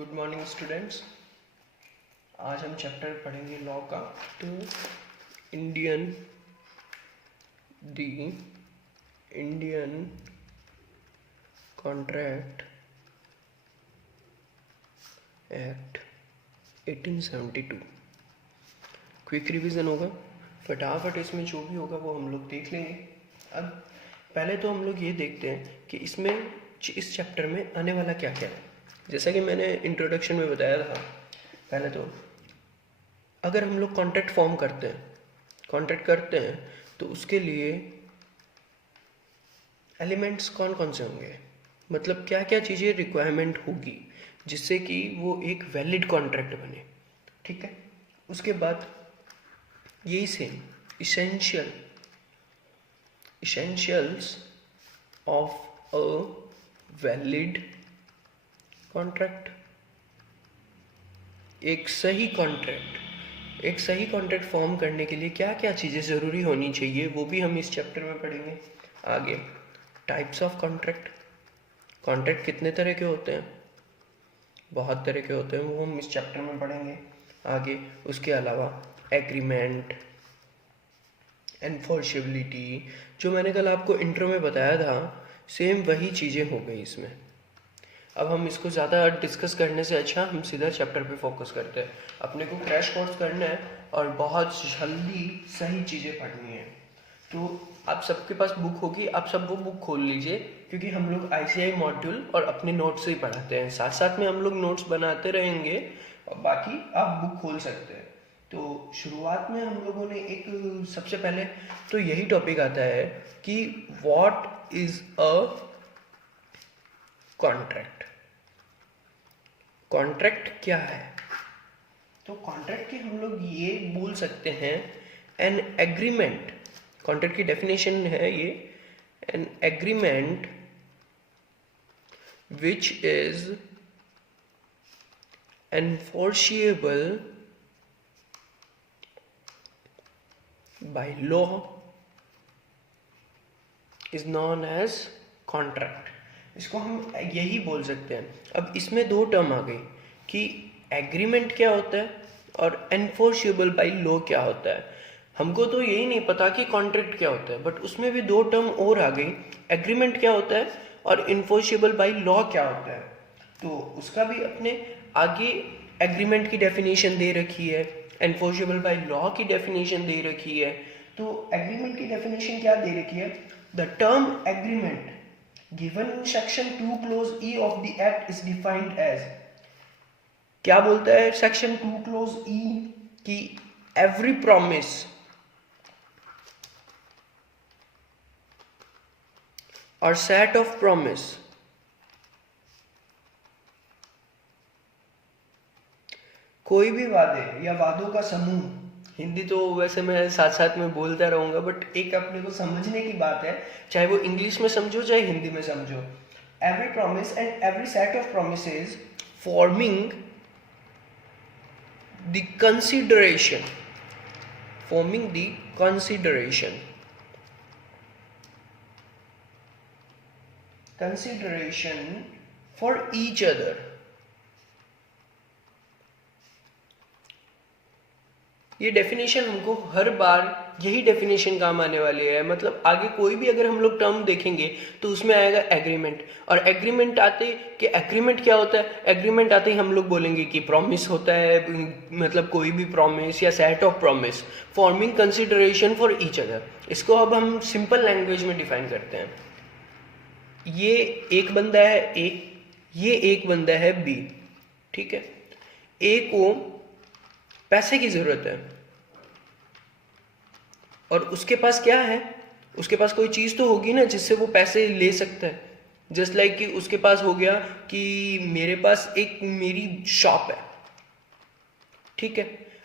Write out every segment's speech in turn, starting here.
Good morning students. आज हम chapter पढ़ेंगे लॉ का। तो Indian contract act 1872 quick revision होगा। फटाफट इसमें जो भी होगा वो हम लोग देख लेंगे। अब पहले तो हम लोग ये देखते हैं कि इसमें इस चैप्टर में आने वाला क्या क्या है। जैसा कि मैंने इंट्रोडक्शन में बताया था, पहले तो अगर हम लोग कॉन्ट्रैक्ट फॉर्म करते हैं तो उसके लिए एलिमेंट्स कौन कौन से होंगे, मतलब क्या क्या चीज़ें रिक्वायरमेंट होगी जिससे कि वो एक वैलिड कॉन्ट्रैक्ट बने। ठीक है, उसके बाद यही same essentials of a valid contract. एक सही कॉन्ट्रैक्ट फॉर्म करने के लिए क्या क्या चीज़ें ज़रूरी होनी चाहिए वो भी हम इस चैप्टर में पढ़ेंगे। आगे टाइप्स ऑफ कॉन्ट्रैक्ट कितने तरह के होते हैं, बहुत तरह के होते हैं, वो हम इस चैप्टर में पढ़ेंगे आगे। उसके अलावा एग्रीमेंट, एनफोर्सेबिलिटी, जो मैंने कल आपको इंट्रो में बताया था, सेम वही चीज़ें हो गई इसमें। अब हम इसको ज़्यादा डिस्कस करने से अच्छा हम सीधा चैप्टर पे फोकस करते हैं। अपने को क्रैश कोर्स करना है और बहुत जल्दी सही चीज़ें पढ़नी है। तो आप सबके पास बुक होगी, आप सब वो बुक खोल लीजिए, क्योंकि हम लोग ICI मॉड्यूल और अपने नोट्स से ही पढ़ाते हैं। साथ साथ में हम लोग नोट्स बनाते रहेंगे और बाकी आप बुक खोल सकते हैं। तो शुरुआत में हम लोगों ने एक सबसे पहले तो यही टॉपिक आता है कि व्हाट इज़ अ कॉन्ट्रैक्ट क्या है। तो कॉन्ट्रैक्ट के हम लोग ये बोल सकते हैं एन एग्रीमेंट। कॉन्ट्रैक्ट की डेफिनेशन है ये, an agreement which is enforceable by law is known as contract. इसको हम यही बोल सकते हैं। अब इसमें दो टर्म आ गई कि एग्रीमेंट क्या होता है और एनफोर्सिएबल बाय लॉ क्या होता है। हमको तो यही नहीं पता कि कॉन्ट्रैक्ट क्या होता है, बट उसमें भी दो टर्म और आ गई, एग्रीमेंट क्या होता है और इन्फोर्सिएबल बाय लॉ क्या होता है। तो उसका भी अपने आगे एग्रीमेंट की डेफिनेशन दे रखी है, एनफोर्सिएबल बाय लॉ की डेफिनेशन दे रखी है। तो एग्रीमेंट की डेफिनेशन क्या दे रखी है, the term agreement given in section 2 clause E of the act is defined as। क्या बोलता है सेक्शन 2 क्लोज E कि every promise or set of promise कोई भी वादे या वादों का समूह, हिंदी तो वैसे मैं साथ साथ में बोलता रहूँगा, बट एक अपने को समझने की बात है, चाहे वो इंग्लिश में समझो चाहे हिंदी में समझो। Every promise and every set of promises forming the consideration for each other. ये डेफिनेशन हमको हर बार यही डेफिनेशन काम आने वाली है। मतलब आगे कोई भी अगर हम लोग टर्म देखेंगे तो उसमें आएगा एग्रीमेंट, और एग्रीमेंट आते कि एग्रीमेंट क्या होता है, एग्रीमेंट आते ही हम लोग बोलेंगे कि प्रॉमिस होता है, मतलब कोई भी प्रॉमिस या set of promise forming consideration for each other. इसको अब हम सिंपल लैंग्वेज में डिफाइन करते हैं। ये एक बंदा है ए, ये एक बंदा है बी। ठीक है, ए को पैसे की जरूरत है और उसके पास क्या है, उसके पास कोई चीज तो होगी ना जिससे वो पैसे ले सकता है। जस्ट लाइक कि उसके पास हो गया कि मेरे पास एक मेरी शॉप है। ठीक है,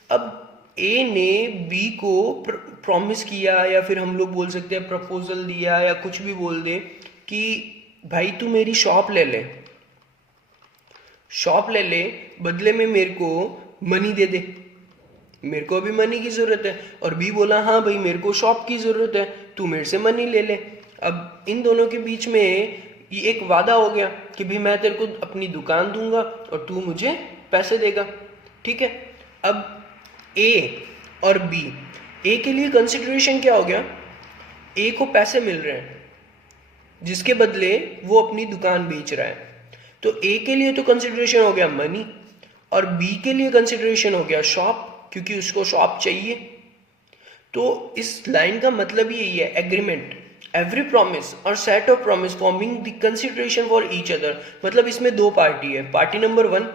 अब ए ने बी को प्रॉमिस किया, या फिर हम लोग बोल सकते हैं प्रपोजल दिया, या कुछ भी बोल दे कि भाई तू मेरी शॉप ले ले, बदले में मेरे को मनी दे दे, मेरे को अभी मनी की जरूरत है। और बी बोला हाँ भाई मेरे को शॉप की जरूरत है, तू मेरे से मनी ले ले। अब इन दोनों के बीच में ये एक वादा हो गया कि भाई मैं तेरे को अपनी दुकान दूंगा और तू मुझे पैसे देगा, ठीक है। अब ए और बी, ए के लिए कंसिडरेशन क्या हो गया, ए को पैसे मिल रहे हैं जिसके बदले वो अपनी दुकान बेच रहा है, तो ए के लिए तो कंसिडरेशन हो गया मनी, और बी के लिए कंसिडरेशन हो गया शॉप, क्योंकि उसको शॉप चाहिए। तो इस लाइन का मतलब ही यही है, एग्रीमेंट, एवरी प्रॉमिस और set of promise forming the consideration for each other. मतलब इसमें दो पार्टी है, पार्टी नंबर 1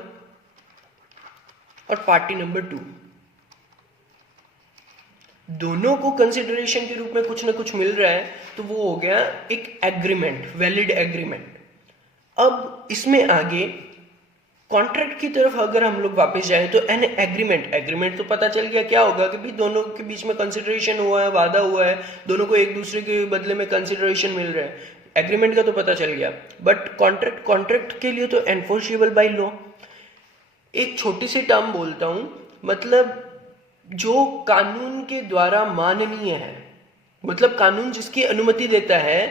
और पार्टी नंबर 2, दोनों को कंसिडरेशन के रूप में कुछ ना कुछ मिल रहा है, तो वो हो गया एक एग्रीमेंट, वैलिड एग्रीमेंट। अब इसमें आगे कॉन्ट्रैक्ट की तरफ अगर हम लोग वापस जाएं तो एन एग्रीमेंट, एग्रीमेंट तो पता चल गया क्या होगा कि भाई दोनों के बीच में कंसिडरेशन हुआ है, वादा हुआ है, दोनों को एक दूसरे के बदले में कंसिडरेशन मिल रहा है, एग्रीमेंट का तो पता चल गया। बट कॉन्ट्रैक्ट, कॉन्ट्रैक्ट के लिए तो एनफोर्सेबल बाय लॉ। एक छोटी सी टर्म बोलता हूं, मतलब जो कानून के द्वारा माननीय है, मतलब कानून जिसकी अनुमति देता है,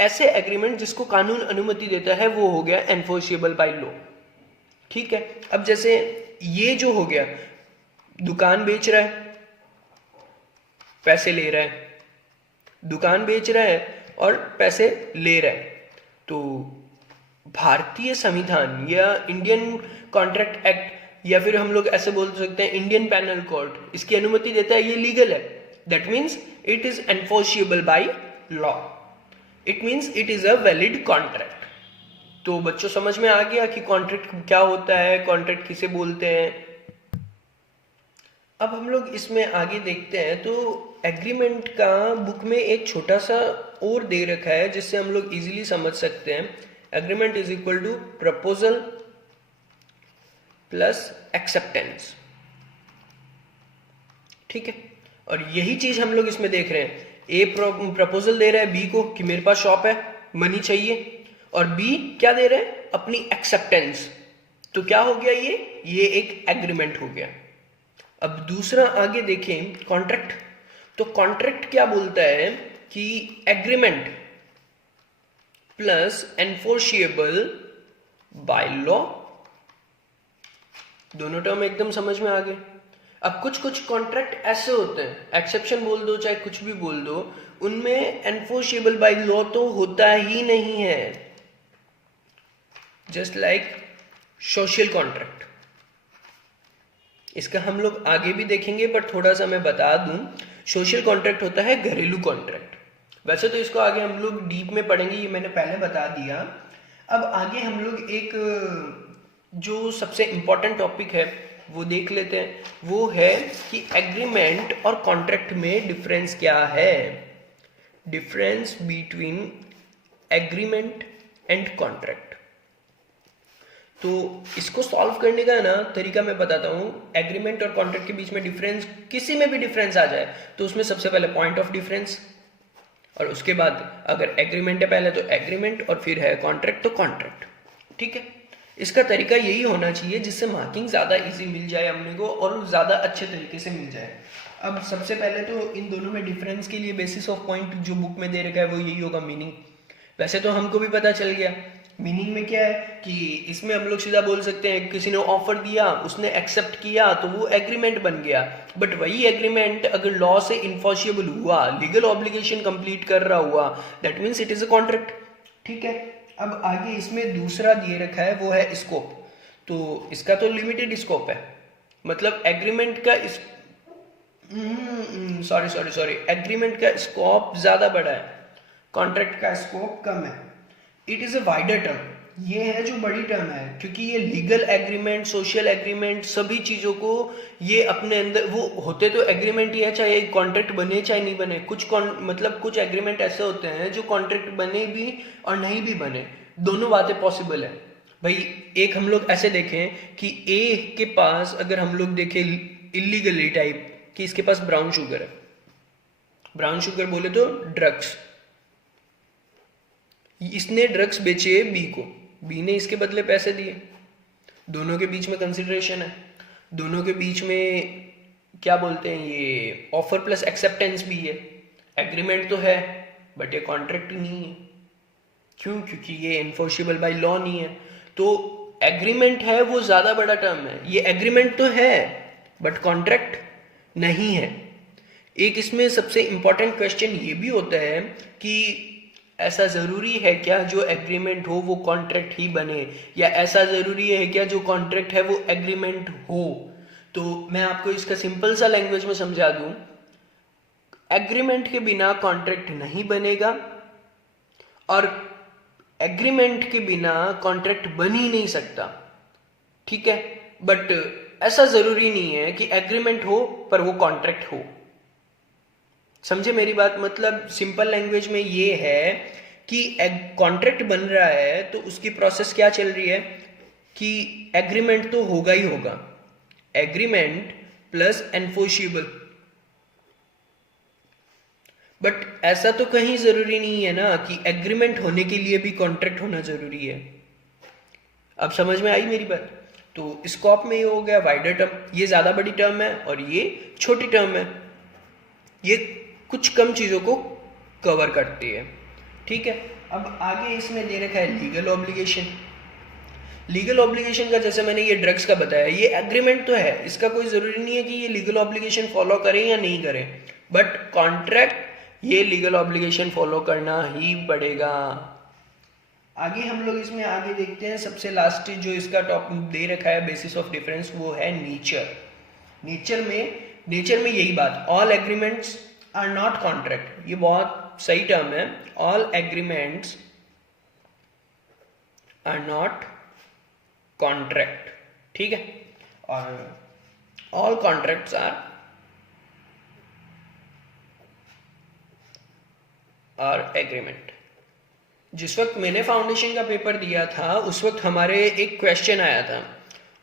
ऐसे एग्रीमेंट जिसको कानून अनुमति देता है वो हो गया एनफोर्सेबल बाय लॉ, ठीक है। अब जैसे ये जो हो गया, दुकान बेच रहा है, पैसे ले रहा है, दुकान बेच रहा है और पैसे ले रहा है, तो भारतीय संविधान या इंडियन कॉन्ट्रैक्ट एक्ट, या फिर हम लोग ऐसे बोल सकते हैं इंडियन पैनल कोड, इसकी अनुमति देता है, ये लीगल है। That means it is enforceable by law, it means it is a valid contract. तो बच्चों समझ में आ गया कि कॉन्ट्रैक्ट क्या होता है, कॉन्ट्रैक्ट किसे बोलते हैं। अब हम लोग इसमें आगे देखते हैं, तो एग्रीमेंट का बुक में एक छोटा सा और दे रखा है जिससे हम लोग इजीली समझ सकते हैं। Agreement is equal to proposal plus acceptance, ठीक है। और यही चीज हम लोग इसमें देख रहे हैं, ए प्रपोजल दे रहा है बी को कि मेरे पास शॉप है, मनी चाहिए, और बी क्या दे रहे हैं, अपनी एक्सेप्टेंस। तो क्या हो गया, ये एक एग्रीमेंट हो गया। अब दूसरा आगे देखें, कॉन्ट्रैक्ट। तो कॉन्ट्रैक्ट क्या बोलता है कि agreement plus enforceable by law, दोनों टर्म एकदम समझ में आ गए। अब कुछ कुछ कॉन्ट्रैक्ट ऐसे होते हैं, एक्सेप्शन बोल दो चाहे कुछ भी बोल दो, उनमें एनफोर्सिएबल बाय लॉ तो होता ही नहीं है। जस्ट लाइक सोशल कॉन्ट्रैक्ट, इसका हम लोग आगे भी देखेंगे, पर थोड़ा सा मैं बता दूं, सोशल कॉन्ट्रैक्ट होता है घरेलू कॉन्ट्रैक्ट। वैसे तो इसको आगे हम लोग डीप में पढ़ेंगे, ये मैंने पहले बता दिया। अब आगे हम लोग एक जो सबसे इंपॉर्टेंट टॉपिक है वो देख लेते हैं, वो है कि एग्रीमेंट और कॉन्ट्रैक्ट में डिफरेंस क्या है। Difference between agreement and contract. तो इसको सॉल्व करने का ना तरीका मैं बताता हूँ। एग्रीमेंट और कॉन्ट्रैक्ट के बीच में डिफरेंस, किसी में भी डिफरेंस आ जाए तो उसमें सबसे पहले पॉइंट ऑफ डिफरेंस, और उसके बाद अगर एग्रीमेंट है पहले तो एग्रीमेंट, और फिर है कॉन्ट्रैक्ट तो कॉन्ट्रैक्ट, ठीक है। इसका तरीका यही होना चाहिए जिससे मार्किंग ज़्यादा इजी मिल जाए हमने को और ज़्यादा अच्छे तरीके से मिल जाए। अब सबसे पहले तो इन दोनों में डिफरेंस के लिए बेसिस ऑफ पॉइंट जो बुक में दे रखा है वो यही होगा, मीनिंग। वैसे तो हमको भी पता चल गया मीनिंग में क्या है, कि इसमें हम लोग सीधा बोल सकते हैं किसी ने ऑफर दिया, उसने एक्सेप्ट किया तो वो एग्रीमेंट बन गया। बट वही एग्रीमेंट अगर लॉ से इन्फॉर्सिबल हुआ, लीगल ऑब्लिगेशन कंप्लीट कर रहा हुआ, that means it is a contract, ठीक है। अब आगे इसमें दूसरा दिए रखा है वो है स्कोप। तो इसका तो लिमिटेड स्कोप है, मतलब एग्रीमेंट का सॉरी एग्रीमेंट का स्कोप ज्यादा बड़ा है, कॉन्ट्रैक्ट का स्कोप कम है। It is a wider term, ये है जो बड़ी टर्म है, क्योंकि ये लीगल एग्रीमेंट, सोशल एग्रीमेंट, सभी चीजों को ये अपने अंदर, वो होते तो एग्रीमेंट ही है, चाहे एक कॉन्ट्रैक्ट बने चाहे नहीं बने। मतलब कुछ एग्रीमेंट ऐसे होते हैं जो कॉन्ट्रैक्ट बने भी और नहीं भी बने, दोनों बातें पॉसिबल है। भाई एक हम लोग ऐसे देखें कि ए के पास अगर हम लोग देखें इलीगली टाइप कि इसके पास ब्राउन शुगर है, ब्राउन शुगर बोले तो ड्रग्स, इसने ड्रग्स बेचे बी को, बी ने इसके बदले पैसे दिए, दोनों के बीच में कंसिडरेशन है, दोनों के बीच में क्या बोलते हैं ये ऑफर प्लस एक्सेप्टेंस भी है। एग्रीमेंट तो है बट ये कॉन्ट्रैक्ट नहीं है, क्यों? क्योंकि ये इन्फोर्सेबल बाय लॉ नहीं है। तो एग्रीमेंट है वो ज़्यादा बड़ा टर्म है। ये एग्रीमेंट तो है बट कॉन्ट्रैक्ट नहीं है। एक इसमें सबसे इम्पॉर्टेंट क्वेश्चन ये भी होता है कि ऐसा ज़रूरी है क्या जो एग्रीमेंट हो वो कॉन्ट्रैक्ट ही बने, या ऐसा ज़रूरी है क्या जो कॉन्ट्रैक्ट है वो एग्रीमेंट हो? तो मैं आपको इसका सिंपल सा लैंग्वेज में समझा दूं। एग्रीमेंट के बिना कॉन्ट्रैक्ट नहीं बनेगा और एग्रीमेंट के बिना कॉन्ट्रैक्ट बन ही नहीं सकता, ठीक है? बट ऐसा ज़रूरी नहीं है कि एग्रीमेंट हो पर वो कॉन्ट्रैक्ट हो। समझे मेरी बात? मतलब सिंपल लैंग्वेज में ये है कि कॉन्ट्रैक्ट बन रहा है तो उसकी प्रोसेस क्या चल रही है कि एग्रीमेंट तो होगा ही होगा, एग्रीमेंट प्लस एनफोर्सेबल। बट ऐसा तो कहीं जरूरी नहीं है ना कि एग्रीमेंट होने के लिए भी कॉन्ट्रैक्ट होना जरूरी है। अब समझ में आई मेरी बात? तो स्कोप में ये हो गया वाइडर टर्म, ये ज्यादा बड़ी टर्म है और ये छोटी टर्म है। ये कुछ कम चीजों को कवर करती है, ठीक है? अब आगे इसमें दे रखा है लीगल ऑब्लिगेशन। लीगल ऑब्लिगेशन का जैसे मैंने ये ड्रग्स का बताया, ये एग्रीमेंट तो है, इसका कोई ज़रूरी नहीं है कि ये लीगल ऑब्लिगेशन फॉलो करें या नहीं करें, बट कॉन्ट्रैक्ट ये लीगल ऑब्लिगेशन फॉलो करना ही पड़ेगा। आगे हम लोग इसमें आगे देखते हैं, सबसे लास्ट जो इसका टॉपिक दे रखा है बेसिस ऑफ डिफरेंस, वो है नेचर। नेचर में यही बात, all agreements are not contract, ये बहुत सही टर्म है। All agreements are not contract, ठीक है? और ऑल कॉन्ट्रैक्ट्स आर एग्रीमेंट। जिस वक्त मैंने फाउंडेशन का पेपर दिया था उस वक्त हमारे एक क्वेश्चन आया था,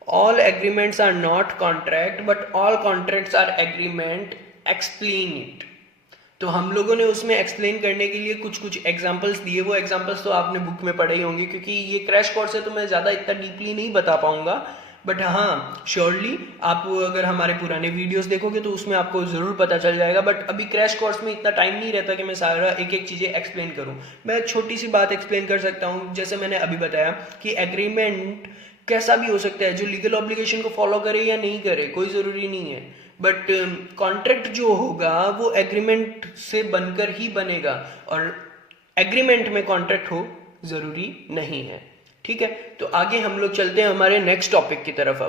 all agreements are not contract but all contracts are agreement, explain it. तो हम लोगों ने उसमें एक्सप्लेन करने के लिए कुछ कुछ एग्जांपल्स दिए। वो एग्जांपल्स तो आपने बुक में पढ़े ही होंगे, क्योंकि ये क्रैश कोर्स है तो मैं ज़्यादा इतना डीपली नहीं बता पाऊंगा। बट हाँ, श्योरली आप अगर हमारे पुराने वीडियोस देखोगे तो उसमें आपको ज़रूर पता चल जाएगा। बट अभी क्रैश कोर्स में इतना टाइम नहीं रहता कि मैं सारा एक एक चीज़ें एक्सप्लेन करूँ। मैं छोटी सी बात एक्सप्लेन कर सकता हूँ, जैसे मैंने अभी बताया कि एग्रीमेंट कैसा भी हो सकता है, जो लीगल ऑब्लिगेशन को फॉलो करे या नहीं करे कोई ज़रूरी नहीं है। बट कॉन्ट्रैक्ट जो होगा वो एग्रीमेंट से बनकर ही बनेगा, और एग्रीमेंट में कॉन्ट्रैक्ट हो ज़रूरी नहीं है, ठीक है? तो आगे हम लोग चलते हैं हमारे नेक्स्ट टॉपिक की तरफ।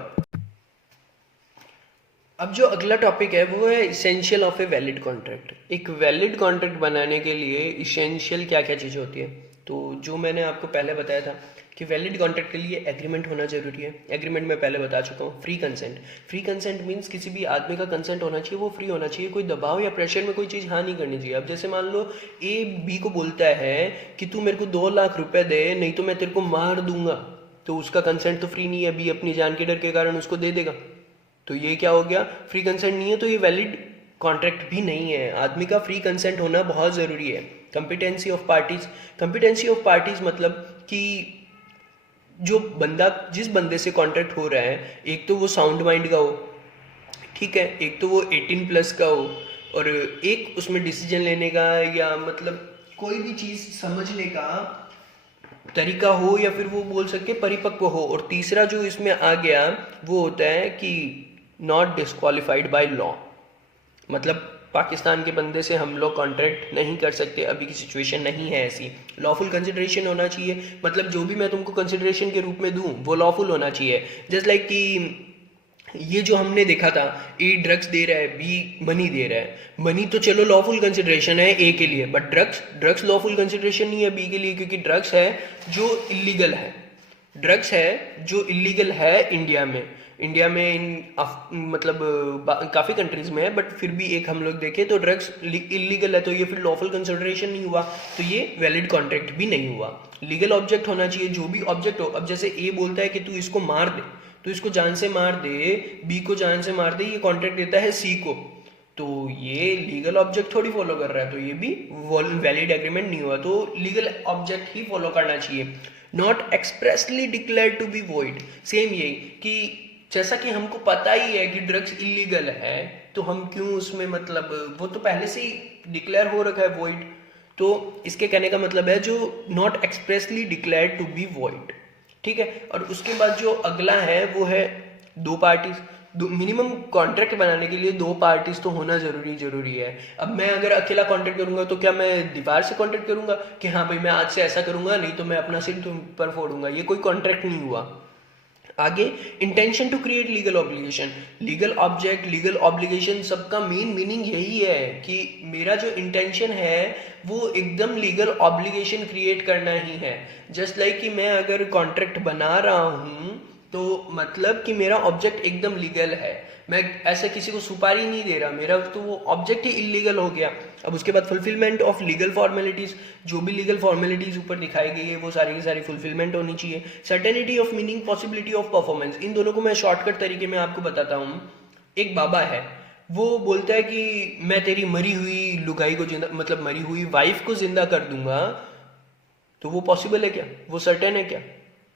अब जो अगला टॉपिक है वो है essential of a valid contract. एक वैलिड कॉन्ट्रैक्ट बनाने के लिए इसेंशियल क्या क्या चीज़ होती है? तो जो मैंने आपको पहले बताया था कि वैलिड कॉन्ट्रैक्ट के लिए एग्रीमेंट होना जरूरी है। एग्रीमेंट में पहले बता चुका हूँ। Free consent, free consent means किसी भी आदमी का कंसेंट होना चाहिए, वो फ्री होना चाहिए, कोई दबाव या प्रेशर में कोई चीज़ हाँ नहीं करनी चाहिए। अब जैसे मान लो ए बी को बोलता है कि तू मेरे को 2 लाख रुपए दे नहीं तो मैं तेरे को मार दूंगा, तो उसका कंसेंट तो फ्री नहीं है, बी अपनी जान के डर के कारण उसको दे देगा। तो ये क्या हो गया? फ्री कंसेंट नहीं है, तो ये वैलिड कॉन्ट्रैक्ट भी नहीं है। आदमी का फ्री कंसेंट होना बहुत ज़रूरी है। Competency of parties, competency of parties मतलब कि जो बंदा, जिस बंदे से कॉन्ट्रैक्ट हो रहा है, एक तो वो साउंड माइंड का हो, ठीक है, एक तो वो 18+ का हो, और एक उसमें डिसीजन लेने का या मतलब कोई भी चीज़ समझने का तरीका हो, या फिर वो बोल सके परिपक्व हो। और तीसरा जो इसमें आ गया वो होता है कि नॉट डिस्क्वालिफाइड बाय लॉ, मतलब पाकिस्तान के बंदे से हम लोग कॉन्ट्रैक्ट नहीं कर सकते, अभी की सिचुएशन नहीं है ऐसी। लॉफुल कंसिडरेशन होना चाहिए, मतलब जो भी मैं तुमको कंसिडरेशन के रूप में दूं वो लॉफुल होना चाहिए। जस्ट लाइक कि ये जो हमने देखा था, ए ड्रग्स दे रहा है, बी मनी दे रहा है। मनी तो चलो लॉफुल कंसिडरेशन है ए के लिए, बट ड्रग्स लॉफुल कंसिडरेशन नहीं है बी के लिए, क्योंकि ड्रग्स है जो इलीगल है। ड्रग्स है जो इलीगल है इंडिया में मतलब काफ़ी कंट्रीज़ में है, बट फिर भी एक हम लोग देखें तो ड्रग्स इलीगल है, तो ये फिर लॉफुल कंसिडरेशन नहीं हुआ, तो ये वैलिड कॉन्ट्रैक्ट भी नहीं हुआ। लीगल ऑब्जेक्ट होना चाहिए, जो भी ऑब्जेक्ट हो। अब जैसे ए बोलता है कि तू इसको मार दे, तो इसको जान से मार दे, बी को जान से मार दे, ये कॉन्ट्रैक्ट देता है सी को, तो ये लीगल ऑब्जेक्ट थोड़ी फॉलो कर रहा है, तो ये भी वैलिड एग्रीमेंट नहीं हुआ। तो लीगल ऑब्जेक्ट ही फॉलो करना चाहिए। Not expressly declare to be void, same यही कि जैसा कि हमको पता ही है कि ड्रग्स इलीगल है, तो हम क्यों उसमें मतलब वो तो पहले से ही डिक्लेयर हो रखा है वॉइड, तो इसके कहने का मतलब है जो not expressly declared to be void, ठीक है। और उसके बाद जो अगला है वो है दो पार्टीज। मिनिमम कॉन्ट्रैक्ट बनाने के लिए दो पार्टीज तो होना जरूरी है। अब मैं अगर अकेला कॉन्ट्रैक्ट करूंगा तो क्या मैं दीवार से कॉन्ट्रैक्ट करूंगा कि हाँ भाई मैं आज से ऐसा करूंगा, नहीं तो मैं अपना सिर तुम पर फोड़ूंगा, ये कोई कॉन्ट्रैक्ट नहीं हुआ। आगे intention to create legal obligation, legal object, legal obligation, सबका मेन मीनिंग यही है कि मेरा जो इंटेंशन है वो एकदम लीगल ऑब्लिगेशन क्रिएट करना ही है। जस्ट लाइक कि मैं अगर कॉन्ट्रैक्ट बना रहा हूँ तो मतलब कि मेरा ऑब्जेक्ट एकदम लीगल है, मैं ऐसे किसी को सुपारी नहीं दे रहा, मेरा तो वो ऑब्जेक्ट ही इलीगल हो गया। अब उसके बाद फुलफिलमेंट ऑफ लीगल फॉर्मेलिटीज, जो भी लीगल फॉर्मेलिटीज ऊपर दिखाई गई है वो सारी की सारी फुलफिलमेंट होनी चाहिए। Certainty of meaning, possibility of performance, इन दोनों को मैं शॉर्टकट तरीके में आपको बताता हूँ। एक बाबा है, वो बोलता है कि मैं तेरी मरी हुई लुगाई को जिंदा, मतलब मरी हुई वाइफ को जिंदा कर दूंगा, तो वो पॉसिबल है क्या, वो सर्टेन है क्या,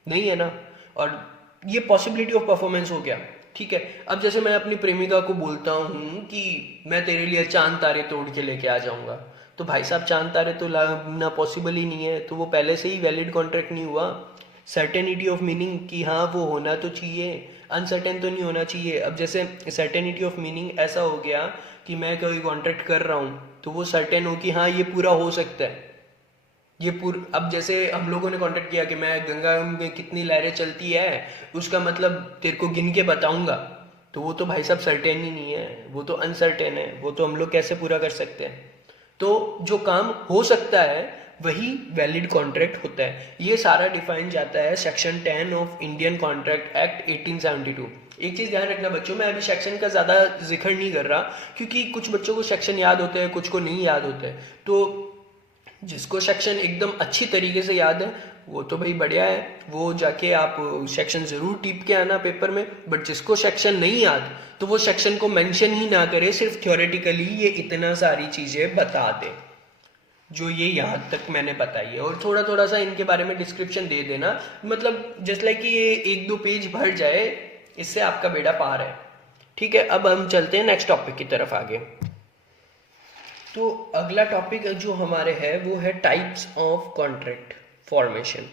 नहीं है ना। और ये पॉसिबिलिटी ऑफ परफॉर्मेंस हो गया, ठीक है। अब जैसे मैं अपनी प्रेमिका को बोलता हूँ कि मैं तेरे लिए चांद तारे तोड़ के लेके आ जाऊंगा, तो भाई साहब चांद तारे तो लाना पॉसिबल ही नहीं है, तो वो पहले से ही वैलिड कॉन्ट्रैक्ट नहीं हुआ। सर्टेनिटी ऑफ मीनिंग कि हाँ वो होना तो चाहिए, अनसर्टेन तो नहीं होना चाहिए। अब जैसे सर्टेनिटी ऑफ मीनिंग ऐसा हो गया कि मैं कोई कॉन्ट्रैक्ट कर रहा हूँ तो वो सर्टेन हो कि हाँ ये पूरा हो सकता है, अब जैसे हम लोगों ने कांटेक्ट किया कि मैं गंगा में कितनी लहरें चलती है उसका मतलब तेरे को गिन के बताऊंगा, तो वो तो भाई साहब सर्टेन ही नहीं है, वो तो अनसर्टेन है, वो तो हम लोग कैसे पूरा कर सकते हैं। तो जो काम हो सकता है वही वैलिड कॉन्ट्रैक्ट होता है। ये सारा डिफाइन जाता है section 10 of Indian contract act 1872। एक चीज ध्यान रखना बच्चों, मैं अभी सेक्शन का ज्यादा जिक्र नहीं कर रहा क्योंकि कुछ बच्चों को सेक्शन याद होते हैं, कुछ को नहीं याद होते हैं। तो जिसको सेक्शन एकदम अच्छी तरीके से याद है वो तो भाई बढ़िया है, वो जाके आप सेक्शन जरूर टीप के आना पेपर में। बट जिसको सेक्शन नहीं याद तो वो सेक्शन को मेंशन ही ना करे, सिर्फ थ्योरेटिकली ये इतना सारी चीजें बता दे जो ये यहाँ तक मैंने बताई है, और थोड़ा थोड़ा सा इनके बारे में डिस्क्रिप्शन दे देना, मतलब जस्ट लाइक कि ये एक दो पेज भर जाए, इससे आपका बेड़ा पार है। ठीक है, अब हम चलते हैं नेक्स्ट टॉपिक की तरफ आगे। तो अगला टॉपिक जो हमारे है वो है टाइप्स ऑफ कॉन्ट्रैक्ट फॉर्मेशन।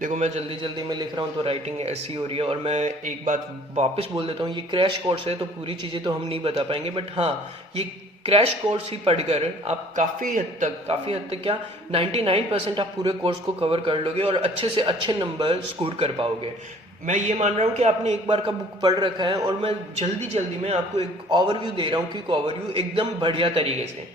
देखो मैं जल्दी जल्दी में लिख रहा हूँ तो राइटिंग ऐसी हो रही है, और मैं एक बात वापस बोल देता हूँ, ये क्रैश कोर्स है तो पूरी चीज़ें तो हम नहीं बता पाएंगे, बट हाँ ये क्रैश कोर्स ही पढ़कर आप काफ़ी हद तक क्या 99% आप पूरे कोर्स को कवर कर लोगे और अच्छे से अच्छे नंबर स्कोर कर पाओगे। मैं ये मान रहा हूँ कि आपने एक बार का बुक पढ़ रखा है और मैं जल्दी जल्दी में आपको एक ओवरव्यू दे रहा हूँ कि ओवरव्यू एकदम बढ़िया तरीके से।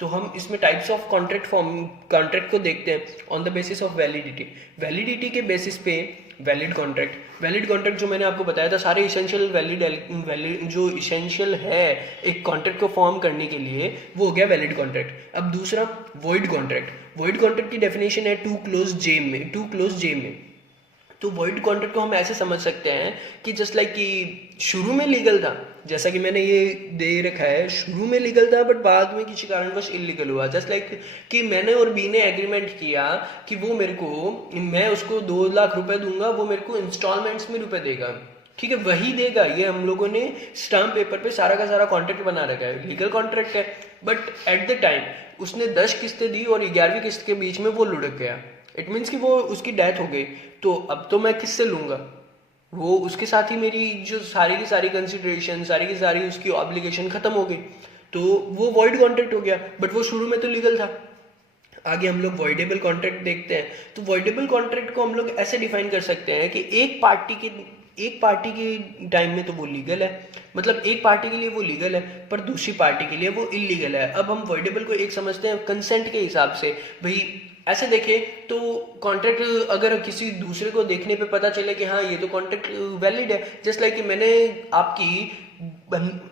तो हम इसमें टाइप्स ऑफ कॉन्ट्रैक्ट को देखते हैं on the basis of validity के बेसिस पे वैलिड कॉन्ट्रैक्ट जो मैंने आपको बताया था, सारे इसेंशियल वैलिड जो इसेंशियल है एक कॉन्ट्रैक्ट को फॉर्म करने के लिए, वो हो गया वैलिड कॉन्ट्रैक्ट। अब दूसरा वॉइड कॉन्ट्रैक्ट की डेफिनेशन है टू क्लोज जे में। तो वॉइड कॉन्ट्रैक्ट को हम ऐसे समझ सकते हैं कि जस्ट लाइक कि शुरू में लीगल था, जैसा कि मैंने ये दे रखा है, शुरू में लीगल था बट बाद में किसी कारणवश इलीगल हुआ। जस्ट लाइक कि मैंने और बी ने एग्रीमेंट किया कि वो मेरे को, मैं उसको 2 लाख रुपए दूंगा, वो मेरे को इंस्टॉलमेंट्स में रुपए देगा, ठीक है, वही देगा। ये हम लोगों ने स्टाम्प पेपर पे सारा का सारा कॉन्ट्रैक्ट बना रखा है, लीगल कॉन्ट्रैक्ट है। बट एट द टाइम उसने 10 किस्तें दी और 11वीं किस्त के बीच में वो लुढ़क गया, इट मीन्स कि वो उसकी डेथ हो गई, तो अब तो मैं किससे लूंगा, वो उसके साथ ही मेरी जो सारी की सारी कंसिडरेशन, सारी की सारी उसकी ऑब्लिगेशन खत्म हो गई, तो वो वॉइड कॉन्ट्रैक्ट हो गया। बट वो शुरू में तो लीगल था। आगे हम लोग वॉइडेबल कॉन्ट्रैक्ट देखते हैं। तो वॉइडेबल कॉन्ट्रैक्ट को हम लोग ऐसे डिफाइन कर सकते हैं कि एक पार्टी के टाइम में तो वो लीगल है, मतलब एक पार्टी के लिए वो लीगल है पर दूसरी पार्टी के लिए वो इलीगल है। अब हम वॉइडेबल को एक समझते हैं कंसेंट के हिसाब से। भाई ऐसे देखें तो कॉन्ट्रैक्ट अगर किसी दूसरे को देखने पे पता चले कि हाँ ये तो कॉन्ट्रैक्ट वैलिड है, जस्ट लाइक कि मैंने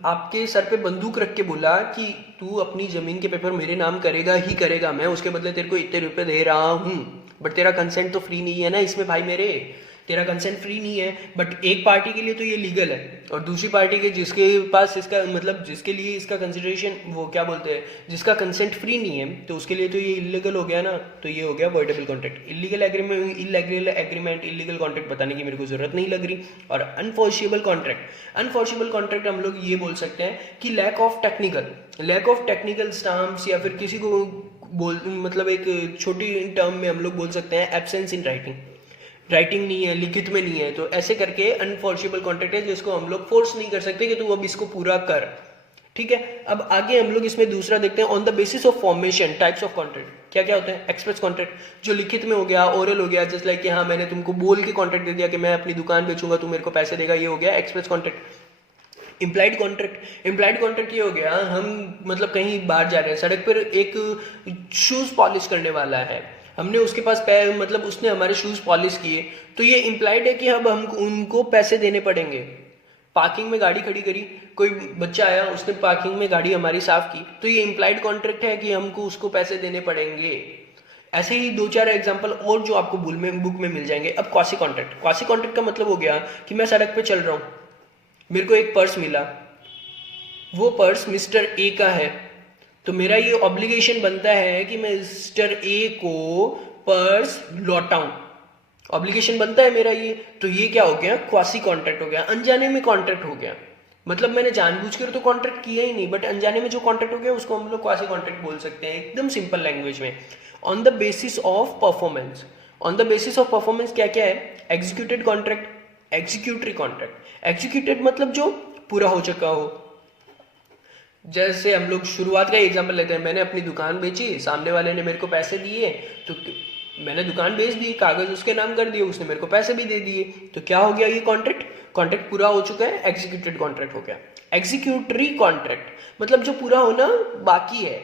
आपके सर पे बंदूक रख के बोला कि तू अपनी जमीन के पेपर मेरे नाम करेगा ही करेगा, मैं उसके बदले तेरे को इतने रुपए दे रहा हूँ, बट तेरा कंसेंट तो फ्री नहीं है ना इसमें भाई मेरे, तेरा कंसेंट फ्री नहीं है। बट एक पार्टी के लिए तो ये लीगल है और दूसरी पार्टी के जिसके पास इसका मतलब जिसके लिए इसका कंसिडरेशन वो क्या बोलते हैं, जिसका कंसेंट फ्री नहीं है, तो उसके लिए तो ये इलीगल हो गया ना। तो ये हो गया voidable contract. Illegal agreement illegal contract बताने की मेरे को जरूरत नहीं लग रही। और अनफोर्सिबल कॉन्ट्रैक्ट हम लोग ये बोल सकते हैं कि लैक ऑफ टेक्निकल स्टाम्प्स या फिर किसी को बोल मतलब एक छोटी टर्म में हम लोग बोल सकते हैं एब्सेंस इन राइटिंग, राइटिंग नहीं है, लिखित में नहीं है, तो ऐसे करके अनफोर्सेबल कॉन्ट्रैक्ट है जिसको हम लोग फोर्स नहीं कर सकते कि तू अब इसको पूरा कर। ठीक है, अब आगे हम लोग इसमें दूसरा देखते हैं, on the basis of formation types of contract क्या क्या होते हैं। एक्सप्रेस कॉन्ट्रैक्ट जो लिखित में हो गया, ओरल हो गया, जस्ट लाइक कि हाँ मैंने तुमको बोल के कॉन्ट्रैक्ट दे दिया कि मैं अपनी दुकान बेचूंगा, तू मेरे को पैसे देगा, ये हो गया express contract. Implied contract, implied contract ये हो गया हम मतलब कहीं बाहर जा रहे हैं, सड़क पर एक शूज पॉलिश करने वाला है, हमने उसके पास मतलब उसने हमारे शूज पॉलिश किए, तो ये इम्प्लाइड है कि अब हम उनको पैसे देने पड़ेंगे। पार्किंग में गाड़ी खड़ी करी, कोई बच्चा आया उसने पार्किंग में गाड़ी हमारी साफ की, तो ये इम्प्लाइड कॉन्ट्रैक्ट है कि हमको उसको पैसे देने पड़ेंगे। ऐसे ही दो चार एग्जांपल और जो आपको बुक में मिल जाएंगे। अब क्वासी कॉन्ट्रैक्ट, क्वासी कॉन्ट्रैक्ट का मतलब हो गया कि मैं सड़क पे चल रहा हूँ, मेरे को एक पर्स मिला, वो पर्स मिस्टर ए का है, तो मेरा ये ऑब्लिगेशन बनता है कि मैं मिस्टर ए को पर्स लौटाऊं, ऑब्लिगेशन बनता है मेरा ये। तो ये क्या हो गया, क्वासी कॉन्ट्रैक्ट हो गया, अनजाने में कॉन्ट्रैक्ट हो गया, मतलब मैंने जानबूझकर तो कॉन्ट्रैक्ट किया ही नहीं, बट अनजाने में जो कॉन्ट्रैक्ट हो गया उसको हम लोग क्वासी कॉन्ट्रैक्ट बोल सकते हैं, एकदम सिंपल लैंग्वेज में। On the basis of performance, on the basis of performance क्या क्या है, executed contract, executory contract. Executed मतलब जो पूरा हो चुका हो, जैसे हम लोग शुरुआत का एग्जांपल लेते हैं, मैंने अपनी दुकान बेची, सामने वाले ने मेरे को पैसे दिए, तो मैंने दुकान बेच दी, कागज उसके नाम कर दिए, उसने मेरे को पैसे भी दे दिए, तो क्या हो गया ये कॉन्ट्रैक्ट, कॉन्ट्रैक्ट पूरा हो चुका है, एग्जीक्यूटेड कॉन्ट्रैक्ट हो गया। एग्जीक्यूटरी कॉन्ट्रैक्ट मतलब जो पूरा होना बाकी है।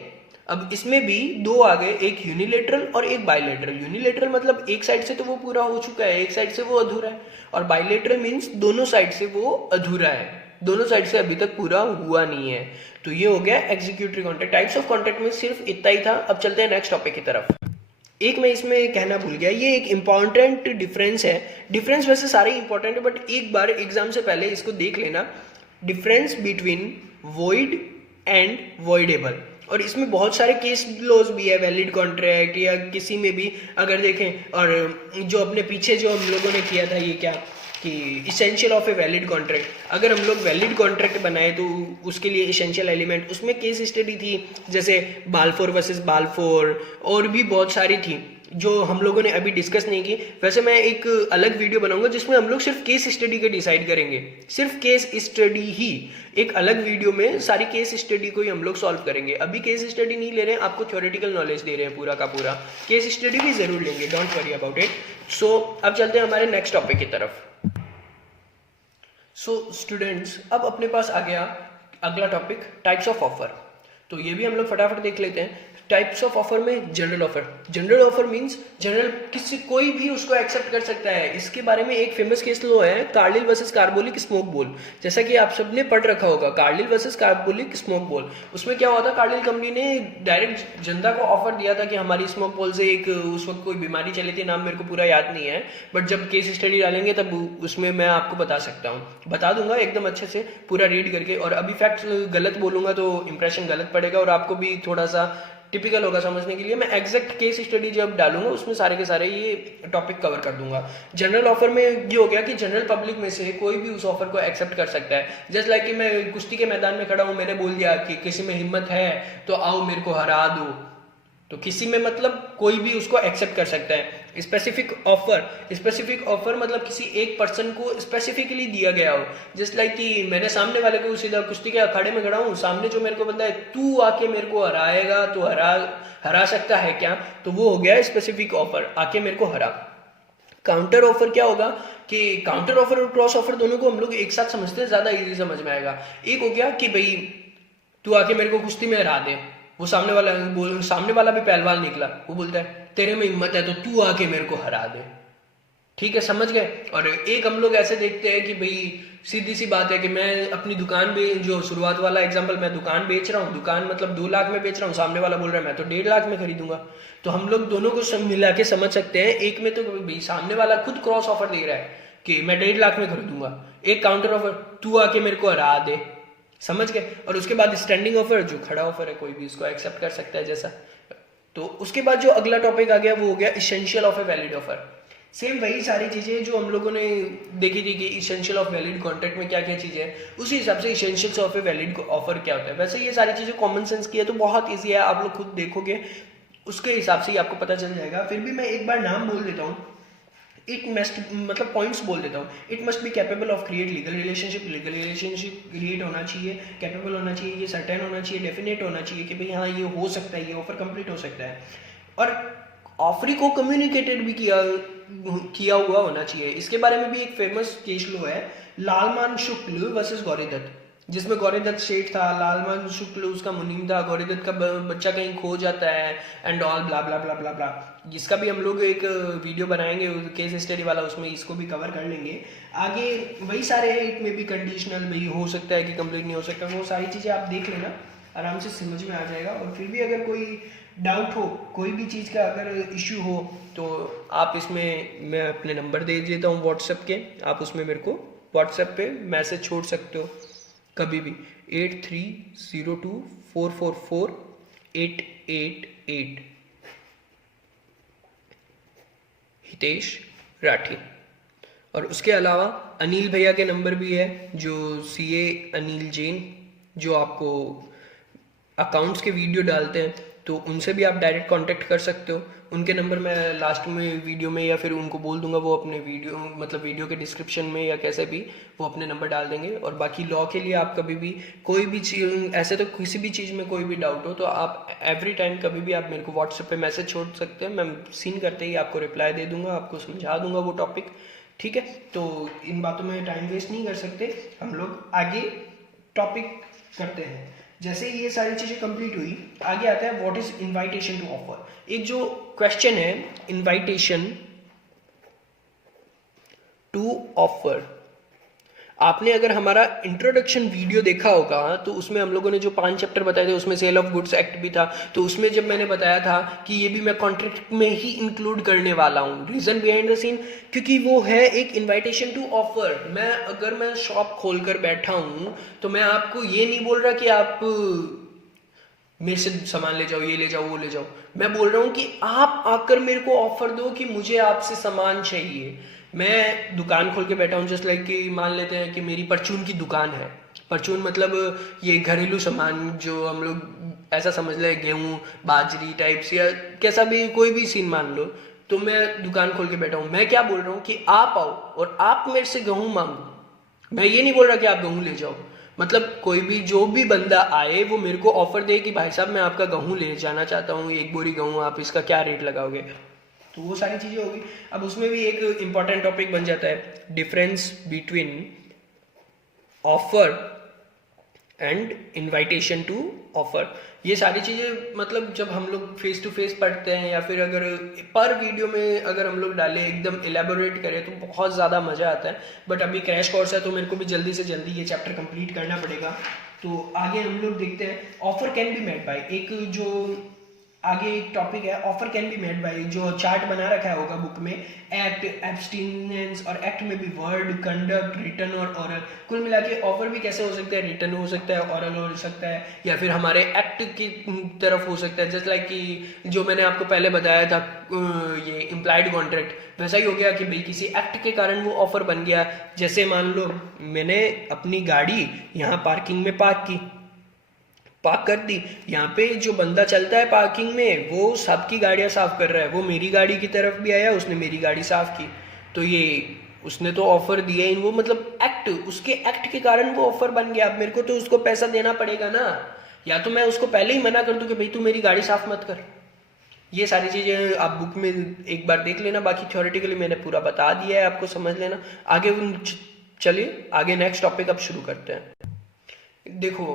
अब इसमें भी दो आ गए, एक यूनिलेटरल और एक बायलेटरल। यूनिलेटरल मतलब एक साइड से तो वो पूरा हो चुका है, एक साइड से वो अधूरा है, और बायलेटरल मीन्स दोनों साइड से वो अधूरा है, दोनों साइड से अभी तक पूरा हुआ नहीं है। तो ये हो गया executory contract. Types of contract में सिर्फ इतना ही था। अब चलते हैं नेक्स्ट टॉपिक की तरफ। एक मैं इसमें कहना भूल गया, ये एक इंपॉर्टेंट डिफरेंस है, डिफरेंस वैसे सारे इंपॉर्टेंट है बट एक बार एग्जाम से पहले इसको देख लेना, difference between void and voidable. और इसमें बहुत सारे केस लॉज भी है, वैलिड कॉन्ट्रैक्ट या किसी में भी अगर देखें, और जो अपने पीछे जो हम लोगों ने किया था ये क्या कि essential of a valid contract, अगर हम लोग वैलिड कॉन्ट्रैक्ट बनाए तो उसके लिए इसेंशियल एलिमेंट, उसमें केस स्टडी थी जैसे बाल्फोर वर्सेस बाल्फोर, और भी बहुत सारी थी जो हम लोगों ने अभी डिस्कस नहीं की। वैसे मैं एक अलग वीडियो बनाऊंगा जिसमें हम लोग सिर्फ केस स्टडी के डिसाइड करेंगे, सिर्फ केस स्टडी ही, एक अलग वीडियो में सारी केस स्टडी को ही हम लोग सॉल्व करेंगे। अभी केस स्टडी नहीं ले रहे हैं, आपको थ्योरेटिकल नॉलेज दे रहे हैं पूरा का पूरा, केस स्टडी भी जरूर लेंगे, डोंट वरी अबाउट इट। सो अब चलते हैं हमारे नेक्स्ट टॉपिक की तरफ। सो स्टूडेंट्स, अब अपने पास आ गया अगला टॉपिक, टाइप्स ऑफ ऑफर। तो ये भी हम लोग फटाफट देख लेते हैं। टाइप्स ऑफ ऑफर में general offer, general offer means general किसी कोई भी उसको एक्सेप्ट कर सकता है। इसके बारे में एक फेमस केस लो है, कार्लिल वर्सेस कार्बोलिक स्मोक बोल, जैसा कि आप सबने पढ़ रखा होगा, कार्लिल वर्सेस कार्बोलिक स्मोक बोल। उसमें क्या हुआ था, कार्लिल कंपनी ने डायरेक्ट जनता को ऑफर दिया था कि हमारी स्मोक बोल से एक उस वक्त कोई बीमारी चली थी, नाम मेरे को पूरा याद नहीं है, बट जब केस स्टडी डालेंगे तब उसमें मैं आपको बता सकता हूँ, बता दूंगा एकदम अच्छे से पूरा रीड करके। और अभी फैक्ट गलत बोलूंगा तो इंप्रेशन गलत पड़ेगा और आपको भी थोड़ा सा टिपिकल होगा समझने के लिए। मैं एग्जैक्ट केस स्टडी जब डालूंगा उसमें सारे के सारे ये टॉपिक कवर कर दूंगा। जनरल ऑफर में ये हो गया कि जनरल पब्लिक में से कोई भी उस ऑफर को एक्सेप्ट कर सकता है। जस्ट लाइक कि मैं कुश्ती के मैदान में खड़ा हूं, मैंने बोल दिया कि किसी में हिम्मत है तो आओ मेरे को हरा दो, तो किसी में मतलब कोई भी उसको एक्सेप्ट कर सकता है। स्पेसिफिक ऑफर, स्पेसिफिक ऑफर मतलब किसी एक पर्सन को स्पेसिफिकली दिया गया हो। जस्ट लाइक कि मैंने सामने वाले को सीधा कुश्ती के अखाड़े में खड़ा हूँ, सामने जो मेरे को बंदा है, तू आके मेरे को हराएगा तो हरा सकता है क्या, तो वो हो गया स्पेसिफिक ऑफर, आके मेरे को हरा। काउंटर ऑफर क्या होगा कि काउंटर ऑफर और क्रॉस ऑफर दोनों को हम लोग एक साथ समझते हैं, ज्यादा इजी समझ में आएगा। एक हो गया कि भाई तू आके मेरे को कुश्ती में हरा दे, वो सामने वाला भी पहलवान निकला, वो बोलता है तेरे में हिम्मत है तो तू आके मेरे को हरा दे, ठीक है, समझ गए। और एक हम लोग ऐसे देखते हैं कि भाई सीधी सी बात है कि मैं अपनी दुकान में, जो शुरुआत वाला एग्जांपल, मैं दुकान बेच रहा हूँ, दुकान मतलब 2 लाख में बेच रहा हूँ, सामने वाला बोल रहा है मैं तो 1.5 लाख में खरीदूंगा, तो हम लोग दोनों को सब मिला के समझ सकते हैं। एक में तो भाई सामने वाला खुद क्रॉस ऑफर दे रहा है कि मैं 1.5 लाख में खरीदूंगा, एक काउंटर ऑफर तू आके मेरे को हरा दे, समझ गए। और उसके बाद स्टैंडिंग ऑफर, जो खड़ा ऑफर है, कोई भी इसको एक्सेप्ट कर सकता है जैसा। तो उसके बाद जो अगला टॉपिक आ गया वो हो गया essential of a valid offer. Same वही सारी चीजें जो हम लोगों ने देखी थी कि इसेंशियल ऑफ वैलिड कॉन्ट्रैक्ट में क्या क्या चीजें हैं, उसी हिसाब से essentials of a valid offer क्या होता है। वैसे ये सारी चीजें कॉमन सेंस की है तो बहुत ईजी है, आप लोग खुद देखोगे उसके हिसाब से ही आपको पता चल जाएगा। फिर भी मैं एक बार नाम बोल देता हूँ, इट मस्ट मतलब पॉइंट्स बोल देता हूँ। It must be capable of create legal relationship create होना चाहिए, कैपेबल होना चाहिए, ये सर्टेन होना चाहिए, डेफिनेट होना चाहिए कि भाई हाँ ये हो सकता है, ये ऑफर कंप्लीट हो सकता है, और ऑफरी को कम्युनिकेटेड भी किया हुआ होना चाहिए। इसके बारे में भी एक फेमस केस लो है, लालमान शुक्ल वर्सेस गौरी दत्त, जिसमें गौरी दत्त शेठ था, लालमान शुक्ल उसका मुनीम था, गौरी दत्त का बच्चा कहीं खो जाता है एंड ऑल ब्ला ब्ला ब्ला ब्ला ब्ला। जिसका भी हम लोग एक वीडियो बनाएंगे केस स्टडी वाला, उसमें इसको भी कवर कर लेंगे आगे। वही सारे हैं, इट में भी कंडीशनल भी हो सकता है कि कंप्लीट नहीं हो सकता, वो सारी चीज़ें आप देख लेना, आराम से समझ में आ जाएगा। और फिर भी अगर कोई डाउट हो, कोई भी चीज़ का अगर इश्यू हो, तो आप इसमें मैं अपने नंबर दे देता हूँ व्हाट्सएप के, आप उसमें मेरे को व्हाट्सएप पे मैसेज छोड़ सकते हो कभी भी, 8302444888। हितेश राठी। और उसके अलावा अनिल भैया के नंबर भी है, जो CA अनिल जैन, जो आपको अकाउंट्स के वीडियो डालते हैं, तो उनसे भी आप डायरेक्ट कांटेक्ट कर सकते हो। उनके नंबर मैं लास्ट में वीडियो में या फिर उनको बोल दूंगा, वो अपने वीडियो मतलब वीडियो के डिस्क्रिप्शन में या कैसे भी वो अपने नंबर डाल देंगे। और बाकी लॉ के लिए आप कभी भी कोई भी चीज़, ऐसे तो किसी भी चीज़ में कोई भी डाउट हो, तो आप एवरी टाइम कभी भी आप मेरे को व्हाट्सएप पे मैसेज छोड़ सकते हैं, मैं सीन करते ही आपको रिप्लाई दे दूंगा, आपको समझा दूंगा वो टॉपिक, ठीक है। तो इन बातों में टाइम वेस्ट नहीं कर सकते, हम लोग आगे टॉपिक करते हैं। जैसे ये सारी चीज़ें कंप्लीट हुई, आगे आता है what is invitation to offer. एक जो क्वेश्चन है इनवाइटेशन टू ऑफर, आपने अगर हमारा इंट्रोडक्शन वीडियो देखा होगा तो उसमें हम लोगों ने जो 5 चैप्टर बताए थे, उसमें सेल ऑफ गुड्स एक्ट भी था। तो उसमें जब मैंने बताया था कि ये भी मैं कॉन्ट्रैक्ट में ही इंक्लूड करने वाला हूँ, रीजन बिहाइंड द सीन, क्योंकि वो है एक इनविटेशन टू ऑफर। मैं शॉप खोलकर बैठा हूँ, तो मैं आपको ये नहीं बोल रहा कि आप मेरे से सामान ले जाओ, ये ले जाओ, वो ले जाओ। मैं बोल रहा हूँ कि आप आकर मेरे को ऑफर दो कि मुझे आपसे सामान चाहिए। मैं दुकान खोल के बैठा हूँ, जस्ट लाइक कि मान लेते हैं कि मेरी परचून की दुकान है। परचून मतलब ये घरेलू सामान, जो हम लोग ऐसा समझ ले गेहूँ बाजरी टाइप्स या कैसा भी कोई भी सीन मान लो। तो मैं दुकान खोल के बैठा हूँ, मैं क्या बोल रहा हूँ कि आप आओ और आप मेरे से गेहूँ मांगो। मैं ये नहीं बोल रहा कि आप गेहूँ ले जाओ, मतलब कोई भी जो भी बंदा आए वो मेरे को ऑफर दे कि भाई साहब मैं आपका गेहूँ ले जाना चाहता हूँ, 1 बोरी गेहूँ, आप इसका क्या रेट लगाओगे। तो वो सारी चीज़ें होगी। अब उसमें भी एक इम्पॉर्टेंट टॉपिक बन जाता है difference between offer and invitation to offer. ये सारी चीज़ें मतलब जब हम लोग फेस टू फेस पढ़ते हैं या फिर अगर पर वीडियो में अगर हम लोग डालें, एकदम एलेबोरेट करें, तो बहुत ज़्यादा मज़ा आता है। बट अभी क्रैश कोर्स है तो मेरे को भी जल्दी से जल्दी ये चैप्टर कंप्लीट करना पड़ेगा। तो आगे हम लोग देखते हैं offer can be made by, एक जो आगे एक टॉपिक है offer can be made by, जो चार्ट बना रखा होगा बुक में, एक्ट, एब्सटिनेंस, और एक्ट में भी वर्ड, कंडक्ट, रिटन और ऑरल। कुल मिला के ऑफर भी कैसे हो सकता है, रिटन हो सकता है, ऑरल हो सकता है, या फिर हमारे एक्ट की तरफ हो सकता है। जस्ट लाइक कि जो मैंने आपको पहले बताया था ये इम्प्लाइड कॉन्ट्रैक्ट, वैसा ही हो गया कि भाई किसी एक्ट के कारण वो ऑफर बन गया। जैसे मान लो मैंने अपनी गाड़ी यहाँ पार्किंग में पार्क कर दी, यहाँ पे जो बंदा चलता है पार्किंग में वो सबकी गाड़ियाँ साफ कर रहा है, वो मेरी गाड़ी की तरफ भी आया, उसने मेरी गाड़ी साफ की, तो ये उसने तो ऑफर दिया इन, वो मतलब एक्ट, उसके एक्ट के कारण वो ऑफर बन गया। अब मेरे को तो उसको पैसा देना पड़ेगा ना, या तो मैं उसको पहले ही मना कर दूं कि भाई तू मेरी गाड़ी साफ मत कर। ये सारी चीज़ें आप बुक में एक बार देख लेना, बाकी थ्योरेटिकली मैंने पूरा बता दिया है, आपको समझ लेना। आगे चलिए आगे नेक्स्ट टॉपिक अब शुरू करते हैं। देखो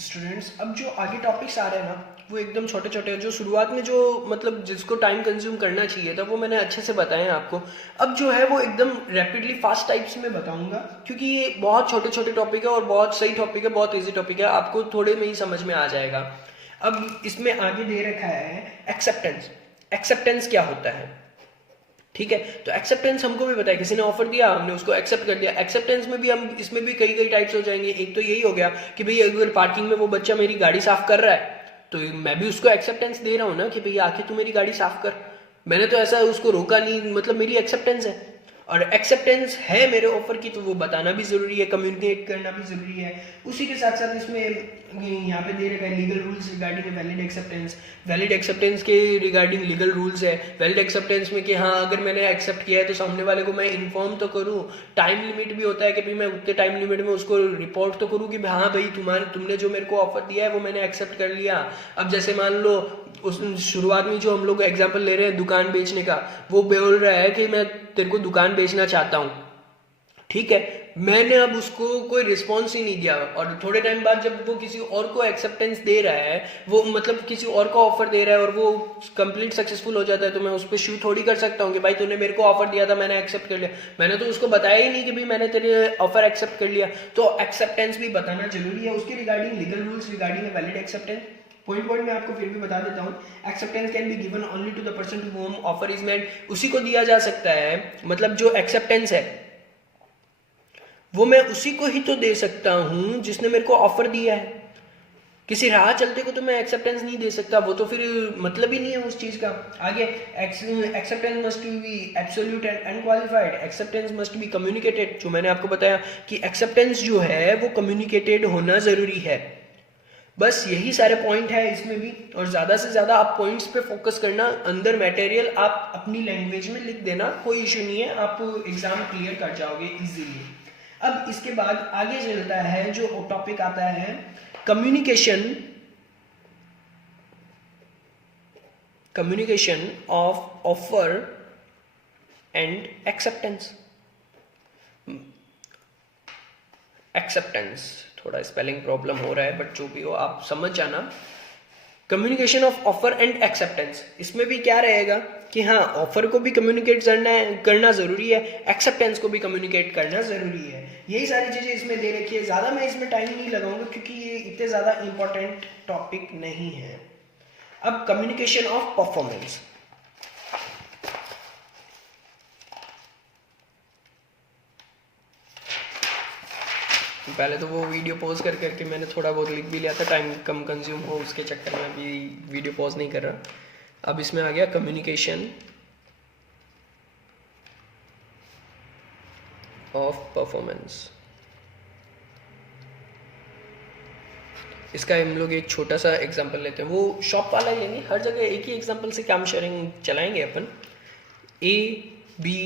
स्टूडेंट्स, अब जो आगे टॉपिक्स आ रहे हैं ना वो एकदम छोटे छोटे हैं। जो शुरुआत में जो मतलब जिसको टाइम कंज्यूम करना चाहिए था वो मैंने अच्छे से बताए हैं आपको। अब जो है वो एकदम रैपिडली फास्ट टाइप्स में बताऊंगा, क्योंकि ये बहुत छोटे छोटे टॉपिक है और बहुत सही टॉपिक है, बहुत इजी टॉपिक है, आपको थोड़े में ही समझ में आ जाएगा। अब इसमें आगे दे रखा है एक्सेप्टेंस। एक्सेप्टेंस क्या होता है, ठीक है। तो एक्सेप्टेंस हमको भी बताया, किसी ने ऑफर दिया हमने उसको एक्सेप्ट कर दिया। एक्सेप्टेंस में भी हम इसमें भी कई टाइप्स हो जाएंगे। एक तो यही हो गया कि भाई अगर पार्किंग में वो बच्चा मेरी गाड़ी साफ कर रहा है तो मैं भी उसको एक्सेप्टेंस दे रहा हूँ ना कि भाई आके तू मेरी गाड़ी साफ कर। मैंने तो ऐसा उसको रोका नहीं, मतलब मेरी एक्सेप्टेंस है। और एक्सेप्टेंस है मेरे ऑफर की तो वो बताना भी ज़रूरी है, कम्युनिकेट करना भी ज़रूरी है। उसी के साथ साथ इसमें यहाँ पे दे रखा है legal rules regarding valid acceptance. Valid acceptance के रिगार्डिंग लीगल रूल्स है वैलिड एक्सेप्टेंस में कि हाँ अगर मैंने एक्सेप्ट किया है तो सामने वाले को मैं इन्फॉर्म तो करूँ। टाइम लिमिट भी होता है कि भाई मैं उतने टाइम लिमिट में उसको रिपोर्ट तो करूँ कि हाँ भाई तुमने जो मेरे को ऑफर दिया है वो मैंने एक्सेप्ट कर लिया। अब जैसे मान लो उस शुरुआत में जो हम लोग एग्जाम्पल ले रहे हैं दुकान बेचने का, वो बोल रहा है कि मैं तेरे को दुकान बेचना चाहता हूँ, ठीक है। मैंने अब उसको कोई रिस्पॉन्स ही नहीं दिया और थोड़े टाइम बाद जब वो किसी और को एक्सेप्टेंस दे रहा है, वो मतलब किसी और को ऑफर दे रहा है और वो कंप्लीट सक्सेसफुल हो जाता है, तो मैं उस पर शू थोड़ी कर सकता हूँ कि भाई तूने मेरे को ऑफर दिया था मैंने एक्सेप्ट कर लिया। मैंने तो उसको बताया ही नहीं कि भाई मैंने तेरे ऑफर एक्सेप्ट कर लिया। तो एक्सेप्टेंस भी बताना जरूरी है। उसके regarding legal rules regarding valid acceptance point मैं आपको फिर भी बता देता हूँ। Acceptance can be given only to the person to whom offer is made. उसी को दिया जा सकता है, मतलब जो एक्सेप्टेंस है वो मैं उसी को ही तो दे सकता हूँ जिसने मेरे को ऑफर दिया है। किसी राह चलते को तो मैं एक्सेप्टेंस नहीं दे सकता, वो तो फिर मतलब ही नहीं है उस चीज का। आगे acceptance must be absolute and unqualified. Acceptance must be communicated. जो मैंने आपको बताया कि एक्सेप्टेंस जो है वो कम्युनिकेटेड होना जरूरी है। बस यही सारे पॉइंट है इसमें भी, और ज़्यादा से ज़्यादा आप पॉइंट्स पे फोकस करना। अंदर मटेरियल आप अपनी लैंग्वेज में लिख देना, कोई इशू नहीं है, आप एग्जाम क्लियर कर जाओगे इजीली। अब इसके बाद आगे चलता है जो टॉपिक आता है communication of offer and acceptance. Acceptance थोड़ा स्पेलिंग प्रॉब्लम हो रहा है बट जो भी हो आप समझ जाना। Communication of offer and acceptance, इसमें भी क्या रहेगा कि हाँ ऑफर को भी कम्युनिकेट करना जरूरी है, एक्सेप्टेंस को भी कम्युनिकेट करना जरूरी है। यही सारी चीजें इसमें दे रखी है। ज्यादा मैं इसमें टाइम नहीं लगाऊंगा क्योंकि ये इतने ज्यादा इंपॉर्टेंट टॉपिक नहीं है। अब कम्युनिकेशन ऑफ परफॉर्मेंस। पहले तो वो वीडियो पॉज करके मैंने थोड़ा बहुत लिख भी लिया था, टाइम कम कंज्यूम हो उसके चक्कर में अभी वीडियो पॉज नहीं कर रहा। अब इसमें आ गया कम्युनिकेशन ऑफ परफॉर्मेंस। इसका हम लोग एक छोटा सा एग्जांपल लेते हैं। वो शॉप वाला ही नहीं, हर जगह एक ही एग्जांपल से काम शेयरिंग चलाएंगे अपन। ए बी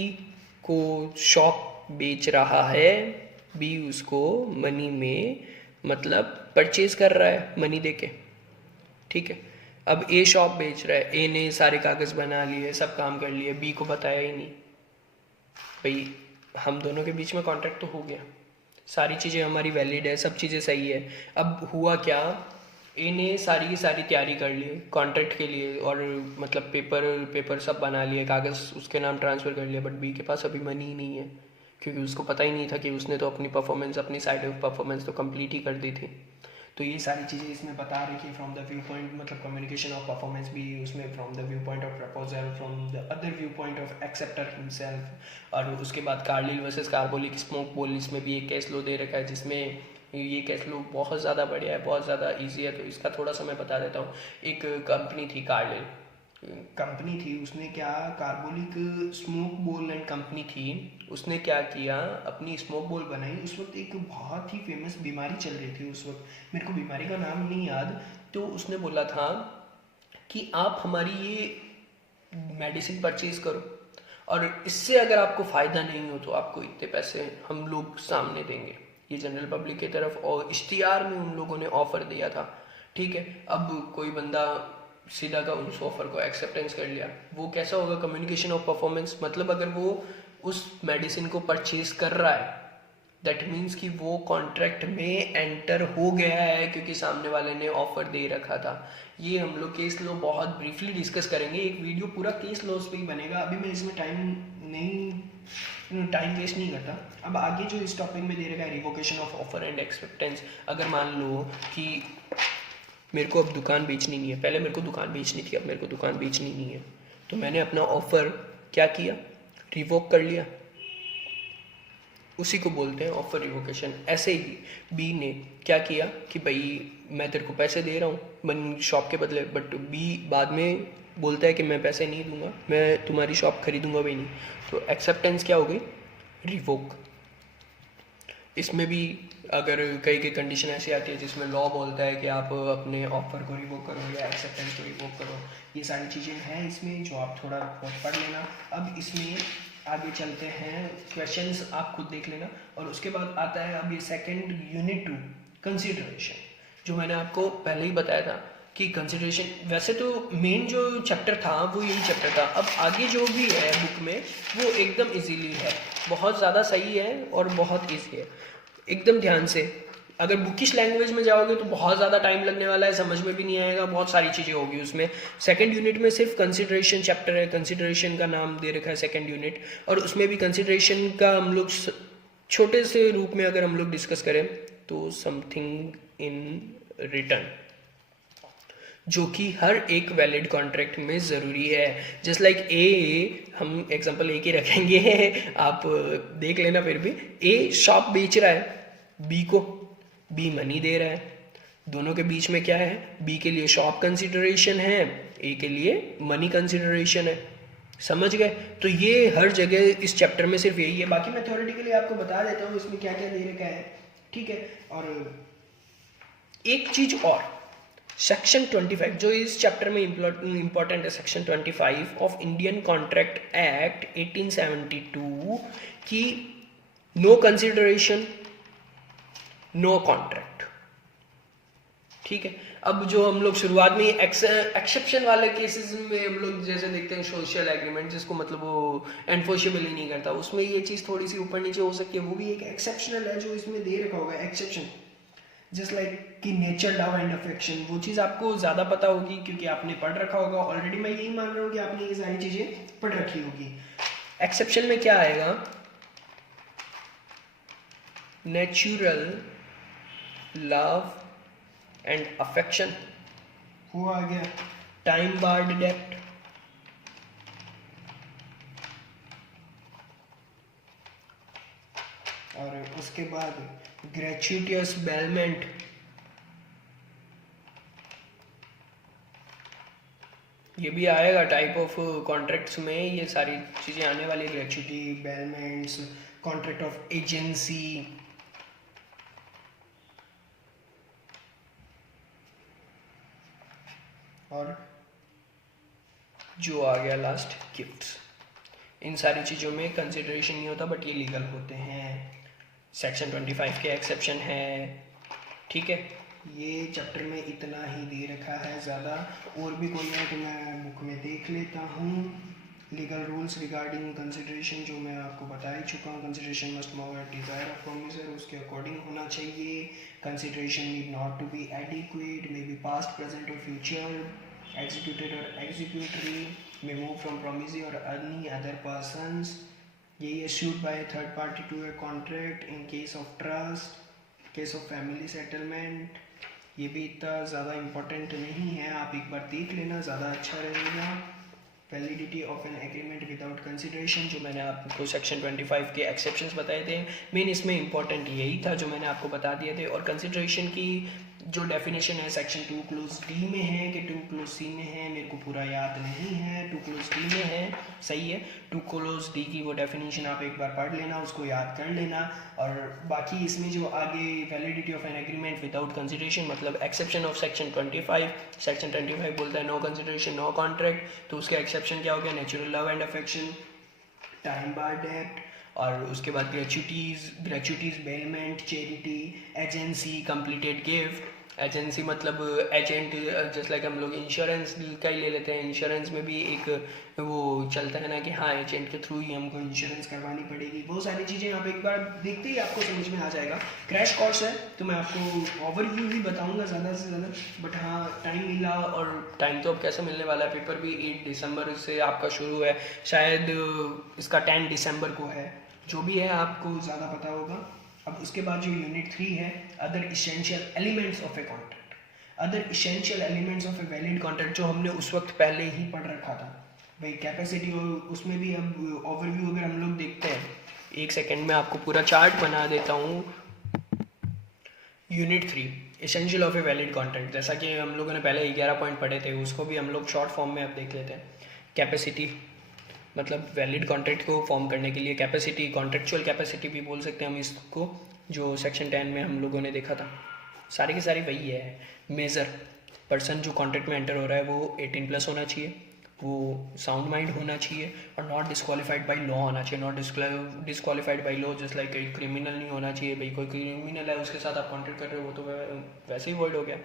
को शॉप बेच रहा है, बी उसको मनी में मतलब परचेज कर रहा है मनी देके, ठीक है। अब ए शॉप बेच रहा है, ए ने सारे कागज बना लिए, सब काम कर लिए, बी को बताया ही नहीं। भाई हम दोनों के बीच में कॉन्ट्रैक्ट तो हो गया, सारी चीज़ें हमारी वैलिड है, सब चीज़ें सही है। अब हुआ क्या, ए ने सारी की सारी तैयारी कर ली कॉन्ट्रैक्ट के लिए और मतलब पेपर सब बना लिए, कागज़ उसके नाम ट्रांसफ़र कर लिया, बट बी के पास अभी मनी ही नहीं है क्योंकि उसको पता ही नहीं था कि उसने तो अपनी परफॉर्मेंस, अपनी साइड ऑफ परफॉर्मेंस तो कंप्लीट ही कर दी थी। तो ये सारी चीज़ें इसमें बता रही है फ्रॉम द व्यू पॉइंट, मतलब कम्युनिकेशन ऑफ परफॉर्मेंस भी उसमें from the view point of proposal, from the other view point of acceptor himself. और उसके बाद कार्लिल वर्सेस कार्बोलिक स्मोक बोल, इसमें भी एक केस लो दे रखा है जिसमें ये केस लो बहुत ज़्यादा बढ़िया है, बहुत ज़्यादा ईजी है। तो इसका थोड़ा सा मैं बता देता हूँ। एक कंपनी थी, कार्लिल कंपनी थी, उसने क्या, कार्बोलिक स्मोक बोल एंड कंपनी थी, उसने क्या किया, अपनी स्मोक बोल बनाई। उस वक्त एक बहुत ही फेमस बीमारी चल रही थी उस वक्त, मेरे को बीमारी का नाम नहीं याद। तो उसने बोला था कि आप हमारी ये मेडिसिन परचेज करो और इससे अगर आपको फ़ायदा नहीं हो तो आपको इतने पैसे हम लोग सामने देंगे। ये जनरल पब्लिक की तरफ और इश्तिहार में उन लोगों ने ऑफ़र दिया था, ठीक है। अब कोई बंदा सीधा का उस ऑफर को एक्सेप्टेंस कर लिया, वो कैसा होगा, कम्युनिकेशन ऑफ परफॉर्मेंस। मतलब अगर वो उस मेडिसिन को परचेज कर रहा है दैट मीन्स कि वो कॉन्ट्रैक्ट में एंटर हो गया है क्योंकि सामने वाले ने ऑफर दे रखा था। ये हम लोग केस लॉ बहुत ब्रीफली डिस्कस करेंगे, एक वीडियो पूरा केस लॉस पे ही बनेगा। अभी मैं इसमें टाइम वेस्ट नहीं करता। अब आगे जो इस टॉपिक में दे रखा है revocation of offer and acceptance. अगर मान लो कि मेरे को अब दुकान बेचनी नहीं है, पहले मेरे को दुकान बेचनी थी, अब मेरे को दुकान बेचनी नहीं है, तो मैंने अपना ऑफ़र क्या किया, रिवोक कर लिया। उसी को बोलते हैं ऑफर रिवोकेशन। ऐसे ही बी ने क्या किया कि भाई मैं तेरे को पैसे दे रहा हूँ शॉप के बदले, बट बी बाद में बोलता है कि मैं पैसे नहीं दूंगा, मैं तुम्हारी शॉप खरीदूंगा भी नहीं, तो एक्सेप्टेंस क्या हो गई, रिवोक। इसमें भी अगर कई कंडीशन ऐसी आती है जिसमें लॉ बोलता है कि आप अपने ऑफर को रिवोक करो या एक्सेप्टेंस को रिवोक करो, ये सारी चीज़ें हैं इसमें जो आप थोड़ा बहुत पढ़ लेना। अब इसमें आगे चलते हैं, क्वेश्चंस आप खुद देख लेना। और उसके बाद आता है अब ये सेकंड यूनिट 2, कंसिडरेशन, जो मैंने आपको पहले ही बताया था कि कंसिडरेशन, वैसे तो मेन जो चैप्टर था वो यही चैप्टर था। अब आगे जो भी है बुक में वो एकदम इजीली है, बहुत ज़्यादा सही है और बहुत ईजी है, एकदम ध्यान से। अगर बुकिश लैंग्वेज में जाओगे तो बहुत ज़्यादा टाइम लगने वाला है, समझ में भी नहीं आएगा, बहुत सारी चीज़ें होगी उसमें। सेकंड यूनिट में सिर्फ कंसिडरेशन चैप्टर है, कंसिडरेशन का नाम दे रखा है सेकंड यूनिट, और उसमें भी कंसिडरेशन का हम लोग छोटे से रूप में अगर हम लोग डिस्कस करें तो समथिंग इन रिटर्न, जो कि हर एक वैलिड कॉन्ट्रैक्ट में ज़रूरी है। जस्ट लाइक ए, हम एग्जांपल ए के रखेंगे आप देख लेना, फिर भी ए शॉप बेच रहा है बी को, बी मनी दे रहा है, दोनों के बीच में क्या है, बी के लिए शॉप कंसिडरेशन है, ए के लिए मनी कंसिडरेशन है। समझ गए? तो ये हर जगह इस चैप्टर में सिर्फ यही है, बाकी मैं थ्योरेटिकली आपको बता देता हूँ इसमें क्या क्या दे रखा है, ठीक है। और एक चीज और, सेक्शन 25 जो इस चैप्टर में इंपॉर्टेंट है, section 25 of Indian contract act 1872 की नो कंसिडरेशन नो कॉन्ट्रैक्ट, ठीक है। अब जो हम लोग शुरुआत में एक्सेप्शन वाले केसेस में हम लोग जैसे देखते हैं सोशल एग्रीमेंट, जिसको मतलब वो एनफोर्सेबल ही नहीं करता, उसमें ये चीज़ थोड़ी सी ऊपर नीचे हो सकती है, वो भी एक एक्सेप्शनल है जो इसमें दे रखा होगा, एक्सेप्शन। जस्ट लाइक कि नेचर, लव एंड अफेक्शन, वो चीज़ आपको ज़्यादा पता होगी क्योंकि आपने पढ़ रखा होगा ऑलरेडी। मैं यही मान रहा हूँ कि आपने ये सारी चीज़ें पढ़ रखी होगी। एक्सेप्शन में क्या आएगा, नेचुरल लव एंड अफेक्शन, वो आ गया। टाइम बार्ड डेट, और उसके बाद ग्रेचुइटियस बेलमेंट, ये भी आएगा टाइप ऑफ कॉन्ट्रैक्ट्स में, ये सारी चीज़ें आने वाली, ग्रेचुइटी, बेलमेंट्स, कॉन्ट्रैक्ट ऑफ एजेंसी, और जो आ गया लास्ट, गिफ्ट्स। इन सारी चीज़ों में कंसिडरेशन नहीं होता बट ये लीगल होते हैं। सेक्शन 25 के एक्सेप्शन है, ठीक है। ये चैप्टर में इतना ही दे रखा है, ज़्यादा और भी कोई है तो मैं बुक में देख लेता हूँ। लीगल रूल्स रिगार्डिंग कंसिडरेशन जो मैं आपको बता ही चुका हूँ। Consideration must move at desire of promisor, उसके अकॉर्डिंग होना चाहिए। Consideration need not to be adequate, may be past, present और future, executed or executory, may move from promisee or any other persons, ये issued by a third party to a contract in case of trust, case of family settlement। ये भी इतना ज़्यादा important नहीं है, आप एक बार देख लेना, ज़्यादा अच्छा रहेगा। Validity of an agreement without consideration, जो मैंने आपको सेक्शन 25 के एक्सेप्शंस बताए थे, मेन इसमें इंपॉर्टेंट यही था जो मैंने आपको बता दिए थे। और कंसिडरेशन की जो डेफिनेशन है सेक्शन 2 क्लोज डी में है कि 2 क्लोज सी में है, मेरे को पूरा याद नहीं है, 2 क्लोज डी में है, सही है। 2 क्लोज डी की वो डेफिनेशन आप एक बार पढ़ लेना, उसको याद कर लेना। और बाकी इसमें जो आगे validity of an agreement without consideration, मतलब एक्सेप्शन ऑफ सेक्शन 25, सेक्शन 25 बोलता है नो कंसिडरेशन नो कॉन्ट्रैक्ट, तो उसके एक्सेप्शन क्या हो गया, natural love and affection, time bar debt, और उसके बाद gratuities, bailment, charity, agency, completed gift. Agency मतलब एजेंट, जस्ट लाइक हम लोग इंश्योरेंस का ही ले लेते हैं, इंश्योरेंस में भी एक वो चलता है ना कि हाँ एजेंट के थ्रू ही हमको इंश्योरेंस करवानी पड़ेगी। वो सारी चीज़ें आप एक बार देखते ही आपको समझ में आ जाएगा। क्रैश कोर्स है तो मैं आपको ओवरव्यू ही बताऊंगा ज़्यादा से ज़्यादा, बट हाँ टाइम मिला, और टाइम तो अब कैसे मिलने वाला है, पेपर भी 8 दिसंबर से आपका शुरू है, शायद इसका 10 दिसंबर को है, जो भी है आपको ज़्यादा पता होगा। अब उसके बाद जो यूनिट 3 है, other essential elements of a contract, other essential elements of a valid contract, जो हमने उस वक्त पहले ही पढ़ रखा था भाई, कैपेसिटी, और उसमें भी अब ओवरव्यू अगर हम लोग देखते हैं, एक सेकेंड में आपको पूरा चार्ट बना देता हूँ। Unit 3 essential of a valid contract. जैसा कि हम लोगों ने पहले 11 पॉइंट पढ़े थे, उसको भी हम लोग शॉर्ट फॉर्म में अब देख लेते हैं। कैपेसिटी, मतलब वैलिड कॉन्ट्रैक्ट को फॉर्म करने के लिए कैपेसिटी, कॉन्ट्रेक्चुअल कैपेसिटी भी बोल सकते हैं हम इसको, जो सेक्शन 10 में हम लोगों ने देखा था। सारी की सारी वही है। मेजर, पर्सन जो कॉन्ट्रैक्ट में एंटर हो रहा है वो 18+ होना चाहिए, वो साउंड माइंड होना चाहिए और नॉट डिस्क्वालीफाइड बाई लॉ होना चाहिए। Not disqualified by law just like कोई क्रिमिनल नहीं होना चाहिए। भाई कोई क्रिमिनल है उसके साथ आप कॉन्ट्रैक्ट कर रहे हो, वो तो वैसे ही वर्ड हो गया।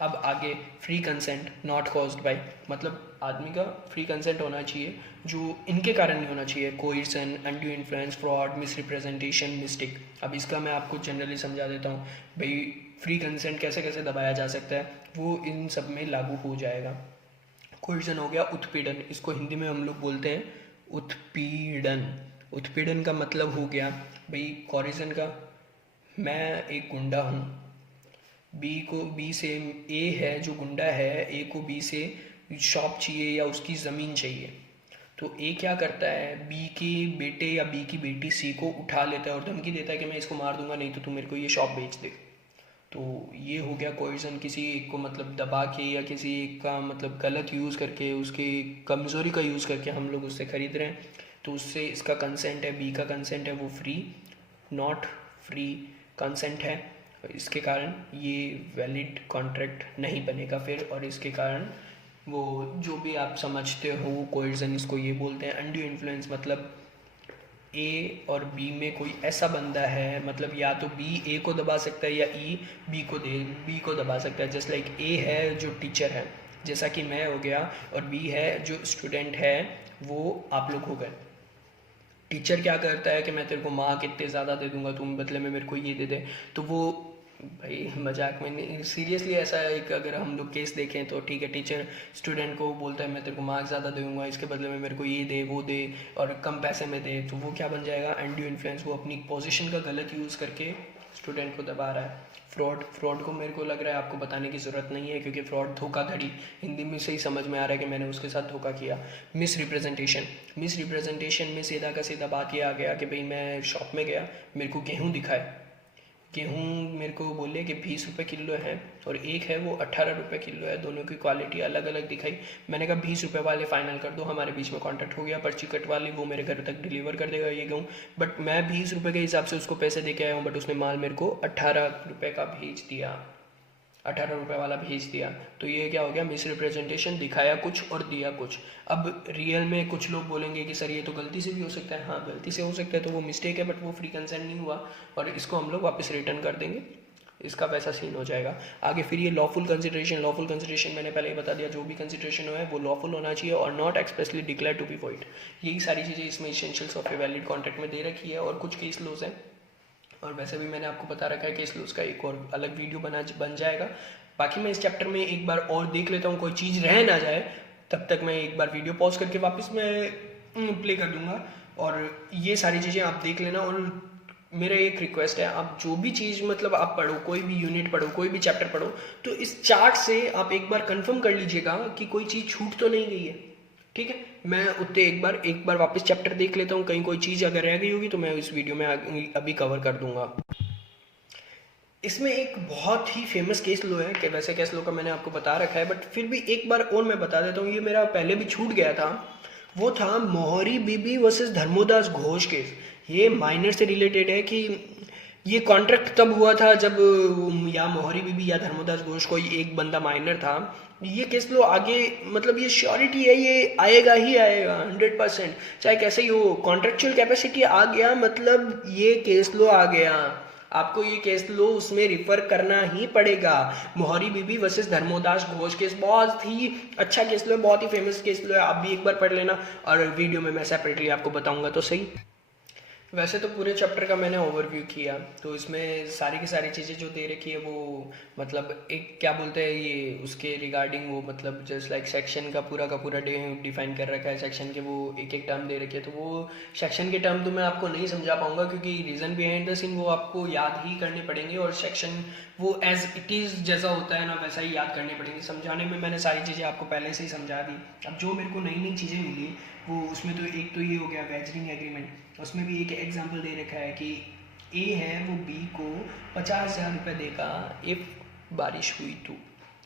अब आगे free consent not caused by, मतलब आदमी का फ्री कंसेंट होना चाहिए जो इनके कारण नहीं होना चाहिए। Coercion, undue influence, fraud, misrepresentation, mistake. अब इसका मैं आपको जनरली समझा देता हूँ। भाई फ्री कंसेंट कैसे कैसे दबाया जा सकता है, वो इन सब में लागू हो जाएगा। कोइर्सन हो गया उत्पीड़न, इसको हिंदी में हम लोग बोलते हैं उत्पीड़न। उत्पीड़न का मतलब हो गया भाई कोरिजन का, मैं एक गुंडा हूँ, बी से, ए है जो गुंडा है, ए को बी से शॉप चाहिए या उसकी ज़मीन चाहिए, तो ए क्या करता है, बी के बेटे या बी की बेटी सी को उठा लेता है और धमकी देता है कि मैं इसको मार दूंगा नहीं तो तू मेरे को ये शॉप बेच दे। तो ये हो गया कोइर्सन, किसी एक को मतलब दबा के या किसी एक का मतलब गलत यूज़ करके, उसकी कमज़ोरी का यूज़ करके हम लोग उससे ख़रीद रहे हैं। तो उससे इसका कंसेंट है, बी का कंसेंट है वो फ्री, नॉट फ्री कंसेंट है। इसके कारण ये वैलिड कॉन्ट्रैक्ट नहीं बनेगा फिर, और इसके कारण वो जो भी आप समझते हो वो कोइर्सन इसको ये बोलते हैं। अनड्यू इन्फ्लुएंस मतलब ए और बी में कोई ऐसा बंदा है, मतलब या तो बी ए को दबा सकता है या ई बी को दबा सकता है। जस्ट लाइक ए है जो टीचर है, जैसा कि मैं हो गया, और बी है जो स्टूडेंट है, वो आप लोग हो गए। टीचर क्या करता है कि मैं तेरे को मार्क इतने ज़्यादा दे दूंगा, तुम बदले में मेरे को ये दे दे, तो वो भाई मजाक में नहीं, सीरियसली ऐसा एक अगर हम लोग केस देखें तो ठीक है, टीचर स्टूडेंट को बोलता है मैं तेरे को मार्क्स ज़्यादा दूंगा, इसके बदले में मेरे को ये दे वो दे और कम पैसे में दे, तो वो क्या बन जाएगा, अनड्यू इन्फ्लुएंस। वो अपनी पोजीशन का गलत यूज़ करके स्टूडेंट को दबा रहा है। फ्रॉड को मेरे को लग रहा है आपको बताने की ज़रूरत नहीं है, क्योंकि फ्रॉड धोखाधड़ी हिंदी में से ही समझ में आ रहा है कि मैंने उसके साथ धोखा किया। मिस रिप्रेजेंटेशन में सीधा का सीधा बात ये आ गया कि भाई मैं शॉप में गया, मेरे को गेहूँ दिखाए, गेहूँ मेरे को बोले कि 20 रुपये किलो है और एक है वो 18 रुपये किलो है, दोनों की क्वालिटी अलग अलग दिखाई। मैंने कहा 20 रुपये वाले फाइनल कर दो, हमारे बीच में कॉन्टैक्ट हो गया, पर्ची कट वाली वो मेरे घर तक डिलीवर कर देगा ये गेहूँ। बट मैं 20 रुपये के हिसाब से उसको पैसे दे के आया हूँ, बट उसने माल मेरे को 18 रुपये का भेज दिया, 18 रुपये वाला भेज दिया। तो ये क्या हो गया, मिस रिप्रेजेंटेशन, दिखाया कुछ और दिया कुछ। अब रियल में कुछ लोग बोलेंगे कि सर ये तो गलती से भी हो सकता है, हाँ गलती से हो सकता है, तो वो मिस्टेक है, बट वो फ्री कंसेंट नहीं हुआ और इसको हम लोग वापस रिटर्न कर देंगे, इसका वैसा सीन हो जाएगा आगे। फिर ये लॉफुल कंसिडरेशन मैंने पहले ही बता दिया, जो भी कंसिडरेशन हो है वो लॉफुल होना चाहिए और not expressly declare to be void. यही सारी चीज़ें इसमें essentials of a valid contract में दे रखी है, और कुछ केस लॉज हैं, और वैसे भी मैंने आपको बता रखा है केस लॉज का एक और अलग वीडियो बन जाएगा। बाकी मैं इस चैप्टर में एक बार और देख लेता हूँ, कोई चीज़ रह ना जाए, तब तक मैं एक बार वीडियो पॉज करके वापस मैं प्ले कर दूंगा, और ये सारी चीज़ें आप देख लेना। और मेरा एक रिक्वेस्ट है, आप जो भी चीज़ मतलब आप पढ़ो, कोई भी यूनिट पढ़ो, कोई भी चैप्टर पढ़ो, तो इस चार्ट से आप एक बार कंफर्म कर लीजिएगा कि कोई चीज़ छूट तो नहीं गई है, ठीक है। मैं उत्ते एक बार वापस चैप्टर देख लेता हूँ, कहीं कोई चीज़ अगर रह गई होगी तो मैं इस वीडियो में अभी कवर कर दूंगा। इसमें एक बहुत ही फेमस केस लो है, कि वैसे केस लो का मैंने आपको बता रखा है, बट फिर भी एक बार और मैं बता देता हूँ, ये मेरा पहले भी छूट गया था। वो था मोहरी बीबी वर्सेस धर्मोदास घोष केस। ये माइनर से रिलेटेड है कि ये कॉन्ट्रैक्ट तब हुआ था जब या मोहरी बीबी या धर्मोदास घोष कोई एक बंदा माइनर था। ये केस लो आगे, मतलब ये श्योरिटी है, ये आएगा ही आएगा 100%, चाहे कैसे ही हो। कॉन्ट्रेक्चुअल कैपेसिटी आ गया मतलब ये केस लो आ गया, आपको ये केस लो उसमें रिफर करना ही पड़ेगा। मोहरी बीबी वर्सेस धर्मोदास घोष केस बहुत ही अच्छा केस लो है, बहुत ही फेमस केस लो है, आप भी एक बार पढ़ लेना, और वीडियो में मैं सेपरेटली आपको बताऊंगा तो सही। वैसे तो पूरे चैप्टर का मैंने ओवरव्यू किया, तो इसमें सारी की सारी चीज़ें जो दे रखी है वो मतलब एक क्या बोलते हैं ये उसके रिगार्डिंग, वो मतलब जस्ट लाइक सेक्शन का पूरा डिफाइन कर रखा है, सेक्शन के वो एक एक टर्म दे रखे है, तो वो सेक्शन के टर्म तो मैं आपको नहीं समझा पाऊंगा, क्योंकि रीज़न बिहाइंड द सीन वो आपको याद ही करने पड़ेंगे, और सेक्शन वो एज इट इज़ जैसा होता है ना वैसा ही याद करने पड़ेंगे। समझाने में मैंने सारी चीज़ें आपको पहले से ही समझा दी। अब जो मेरे को नई नई चीज़ें मिली वो उसमें तो एक तो ये हो गया वेजरिंग एग्रीमेंट, उसमें भी एक एग्जांपल दे रखा है कि ए है वो बी को 50,000 रुपये देगा इफ़ बारिश हुई तो।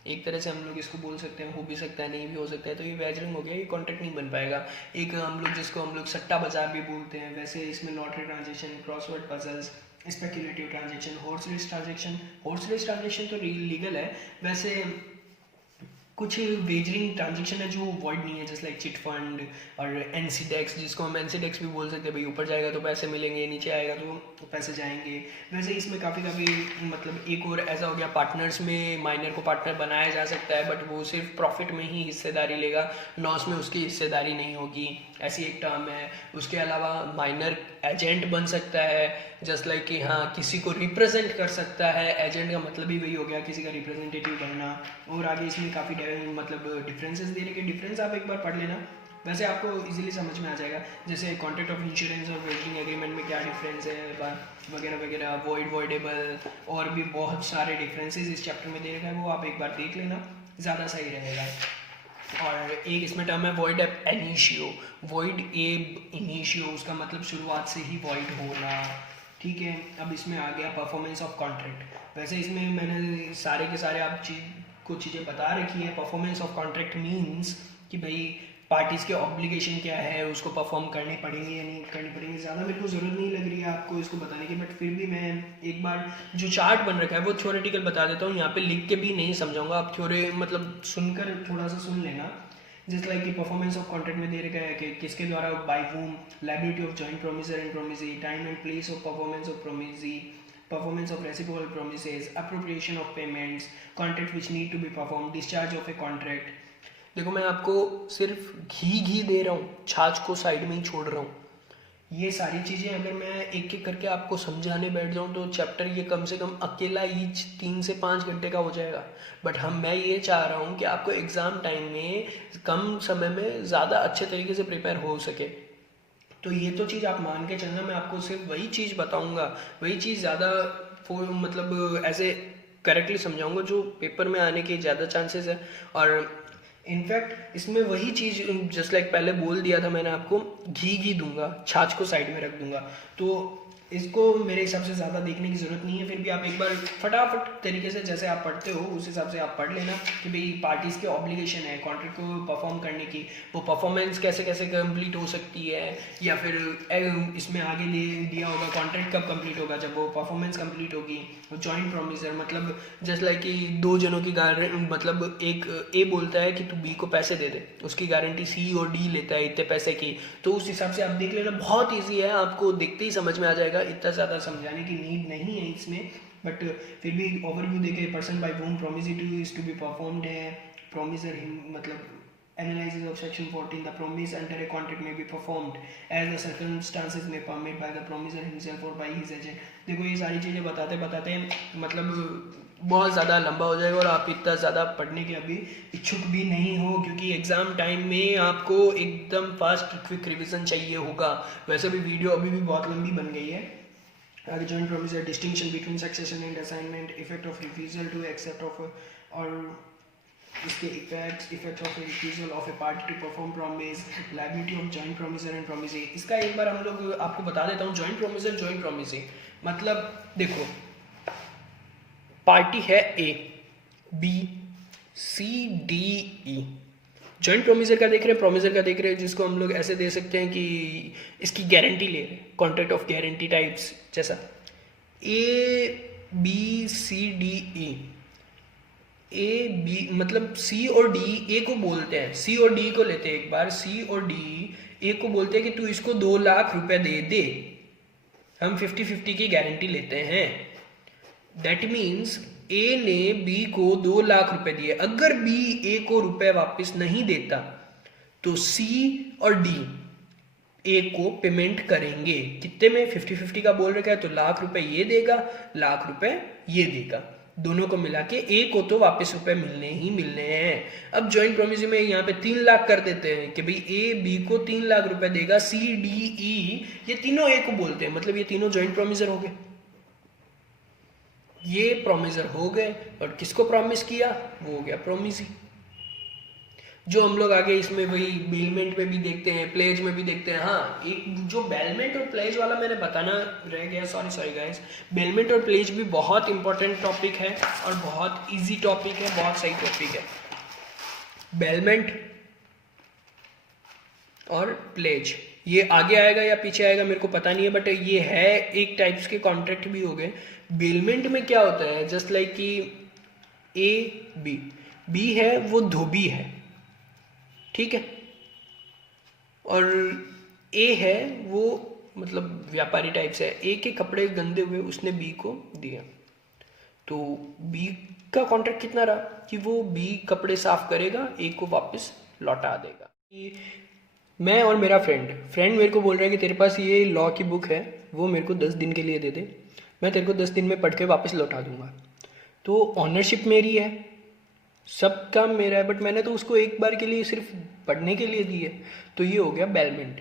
एक तरह से हम लोग इसको बोल सकते हैं, हो भी सकता है नहीं भी हो सकता है, तो ये वैजरिंग हो गया, ये कॉन्ट्रैक्ट नहीं बन पाएगा। एक हम लोग जिसको हम लोग सट्टा बाजार भी बोलते हैं, वैसे इसमें lottery transaction, crossword puzzles, speculative transaction, horse race transaction. Horse race transaction तो लीगल है, वैसे कुछ वेजरिंग ट्रांजेक्शन है जो वॉइड नहीं है, जैसे लाइक चिट फंड और एनसीडेक्स, जिसको हम एनसीडेक्स भी बोल सकते हैं, भाई ऊपर जाएगा तो पैसे मिलेंगे, नीचे आएगा तो पैसे जाएंगे। वैसे इसमें काफ़ी मतलब एक और ऐसा हो गया, पार्टनर्स में माइनर को पार्टनर बनाया जा सकता है, बट वो सिर्फ प्रॉफिट में ही हिस्सेदारी लेगा, लॉस में उसकी हिस्सेदारी नहीं होगी, ऐसी एक टर्म है। उसके अलावा माइनर एजेंट बन सकता है, जस्ट लाइक कि हाँ किसी को रिप्रेजेंट कर सकता है, एजेंट का मतलब ही वही हो गया, किसी का रिप्रेजेंटेटिव बनना। और आगे इसमें काफ़ी मतलब डिफरेंसेस दे रहे, डिफरेंस आप एक बार पढ़ लेना, वैसे आपको इजीली समझ में आ जाएगा। जैसे कॉन्ट्रैक्ट ऑफ इंश्योरेंस और वेजिंग एग्रीमेंट में क्या डिफरेंस है वगैरह वगैरह, वॉइड वॉइडेबल, और भी बहुत सारे डिफरेंसेस इस चैप्टर में दे रखा है, वो आप एक बार देख लेना, ज़्यादा सही रहेगा। और एक इसमें टर्म है वॉइड एब इनिशियो, वॉइड एब इनिशियो, उसका मतलब शुरुआत से ही वॉइड होना, ठीक है। अब इसमें आ गया परफॉर्मेंस ऑफ कॉन्ट्रैक्ट। वैसे इसमें मैंने सारे के सारे आप कुछ चीज़ें बता रखी है। परफॉर्मेंस ऑफ कॉन्ट्रैक्ट मीन्स कि भाई पार्टीज़ के ऑब्लिगेशन क्या है, उसको परफॉर्म करनी पड़ेंगे या नहीं करनी पड़ेंगे। ज़्यादा मेरे को ज़रूरत नहीं लग रही है आपको इसको बताने की, बट फिर भी मैं एक बार जो चार्ट बन रखा है वो थ्योरेटिकल बता देता हूँ, यहाँ पे लिख के भी नहीं समझाऊंगा, आप मतलब सुनकर थोड़ा सा सुन लेना। जस्ट लाइक कि परफॉर्मेंस ऑफ कॉन्ट्रैक्ट में दे रखा है कि किसके द्वारा, by whom, liability of joint promisor and promisee, time and place of performance of promisee, performance of reciprocal promises, appropriation of payments, contract which need to be performed, discharge of a contract। देखो मैं आपको सिर्फ घी दे रहा हूँ, छाछ को side में ही छोड़ रहा हूँ। ये सारी चीज़ें अगर मैं एक एक करके आपको समझाने बैठ जाऊँ तो चैप्टर ये कम से कम अकेला ही 3 से 5 घंटे का हो जाएगा। बट मैं ये चाह रहा हूँ कि आपको एग्ज़ाम टाइम में कम समय में ज़्यादा अच्छे तरीके से प्रिपेयर हो सके। तो ये तो चीज़ आप मान के चलना, मैं आपको सिर्फ वही चीज़ बताऊंगा, वही चीज़ ज़्यादा मतलब ऐसे करेक्टली समझाऊंगा जो पेपर में आने के ज़्यादा चांसेस है। और इनफैक्ट इसमें वही चीज़ जस्ट लाइक पहले बोल दिया था मैंने आपको, घी दूंगा, छाछ को साइड में रख दूंगा। तो इसको मेरे हिसाब से ज़्यादा देखने की ज़रूरत नहीं है। फिर भी आप एक बार फटाफट तरीके से जैसे आप पढ़ते हो उस हिसाब से आप पढ़ लेना कि भाई पार्टीज़ के ऑब्लिगेशन है कॉन्ट्रैक्ट को परफॉर्म करने की, वो परफॉर्मेंस कैसे कैसे कंप्लीट हो सकती है, या फिर इसमें आगे दिया होगा कॉन्ट्रैक्ट कब कंप्लीट होगा, जब वो परफॉर्मेंस कंप्लीट होगी। जॉइंट प्रोमिसर मतलब जस्ट लाइक कि दो जनों की मतलब एक ए बोलता है कि तू बी को पैसे दे दे, उसकी गारंटी सी और डी लेता है इतने पैसे की, तो उस हिसाब से आप देख लेना, बहुत ईजी है, आपको देखते ही समझ में आ जाएगा, इतना ज़्यादा समझाने की नीड नहीं है इसमें। बट फिर भी ओवरव्यू देखे, person by whom promise is to be performed है, promiser मतलब analysis of section 14, the promise under a contract may be performed as the circumstances may permit by the promiser himself or by his agent। देखो ये सारी चीज़ें बताते बताते मतलब बहुत ज़्यादा लंबा हो जाएगा और आप इतना ज़्यादा पढ़ने के अभी इच्छुक भी नहीं हो, क्योंकि एग्ज़ाम टाइम में आपको एकदम फास्ट क्विक रिवीजन चाहिए होगा। वैसे भी वीडियो अभी भी बहुत लंबी बन गई है। आगे joint promisor, distinction between succession and assignment, effect of refusal to accept of, और इसके effect of refusal of a party to perform promise, liability of joint promisor and promisee. इसका एक बार हम लोग आपको बता देता हूँ। जॉइंट प्रोमिसर, जॉइंट प्रोमिसी मतलब देखो पार्टी है ए, बी, सी, डी, ई। जॉइंट प्रोमिसर का देख रहे हैं, प्रोमिसर का देख रहे हैं, जिसको हम लोग ऐसे दे सकते हैं कि इसकी गारंटी ले रहे हैं, कॉन्ट्रैक्ट ऑफ गारंटी टाइप्स जैसा। A B C D E, A B मतलब सी और डी ए को बोलते हैं, सी और डी को लेते हैं एक बार, सी और डी ए को बोलते हैं कि तू इसको 2 लाख रुपए दे दे, हम 50-50 की गारंटी लेते हैं। दैट मीन्स ए ने बी को 2 लाख रुपए दिए, अगर बी ए को रुपए वापस नहीं देता तो सी और डी ए को पेमेंट करेंगे। कितने में? 50-50 का बोल रखा है, तो लाख रुपए ये देगा, लाख रुपए ये देगा, दोनों को मिला के ए को तो वापस रुपए मिलने ही मिलने हैं। अब जॉइंट प्रोमिसी में यहाँ पे 3 लाख कर देते हैं कि भाई ए बी को 3 लाख रुपए देगा, सी डी ई ये तीनों ए को बोलते हैं, मतलब ये तीनों जॉइंट प्रोमिसर हो गए, ये प्रोमिसर हो गए। और किसको प्रॉमिस किया? वो हो गया प्रोमिसी। जो हम लोग आगे इसमें वही बेलमेंट में भी देखते हैं, प्लेज में भी देखते हैं। हाँ, एक जो बेलमेंट और प्लेज वाला मैंने बताना रह गया, सॉरी गाइस। बेलमेंट और प्लेज भी बहुत इंपॉर्टेंट टॉपिक है और बहुत इजी टॉपिक है, बहुत सही टॉपिक है। बेलमेंट और प्लेज ये आगे आएगा या पीछे आएगा मेरे को पता नहीं है, बट ये है एक टाइप्स के कॉन्ट्रैक्ट भी हो गए। बेलमेंट में क्या होता है, जस्ट लाइक कि ए बी है वो धोबी है, ठीक है, और ए है वो मतलब व्यापारी टाइप से है। ए के कपड़े गंदे हुए उसने बी को दिया, तो बी का कॉन्ट्रैक्ट कितना रहा कि वो बी कपड़े साफ करेगा, ए को वापस लौटा देगा। मैं और मेरा फ्रेंड मेरे को बोल रहा है कि तेरे पास ये लॉ की बुक है, वो मेरे को 10 दिन के लिए दे दे, मैं तेरे को 10 दिन में पढ़ के वापस लौटा दूंगा। तो ऑनरशिप मेरी है, सब काम मेरा है, बट मैंने तो उसको एक बार के लिए सिर्फ पढ़ने के लिए दी है। तो ये हो गया बेलमेंट।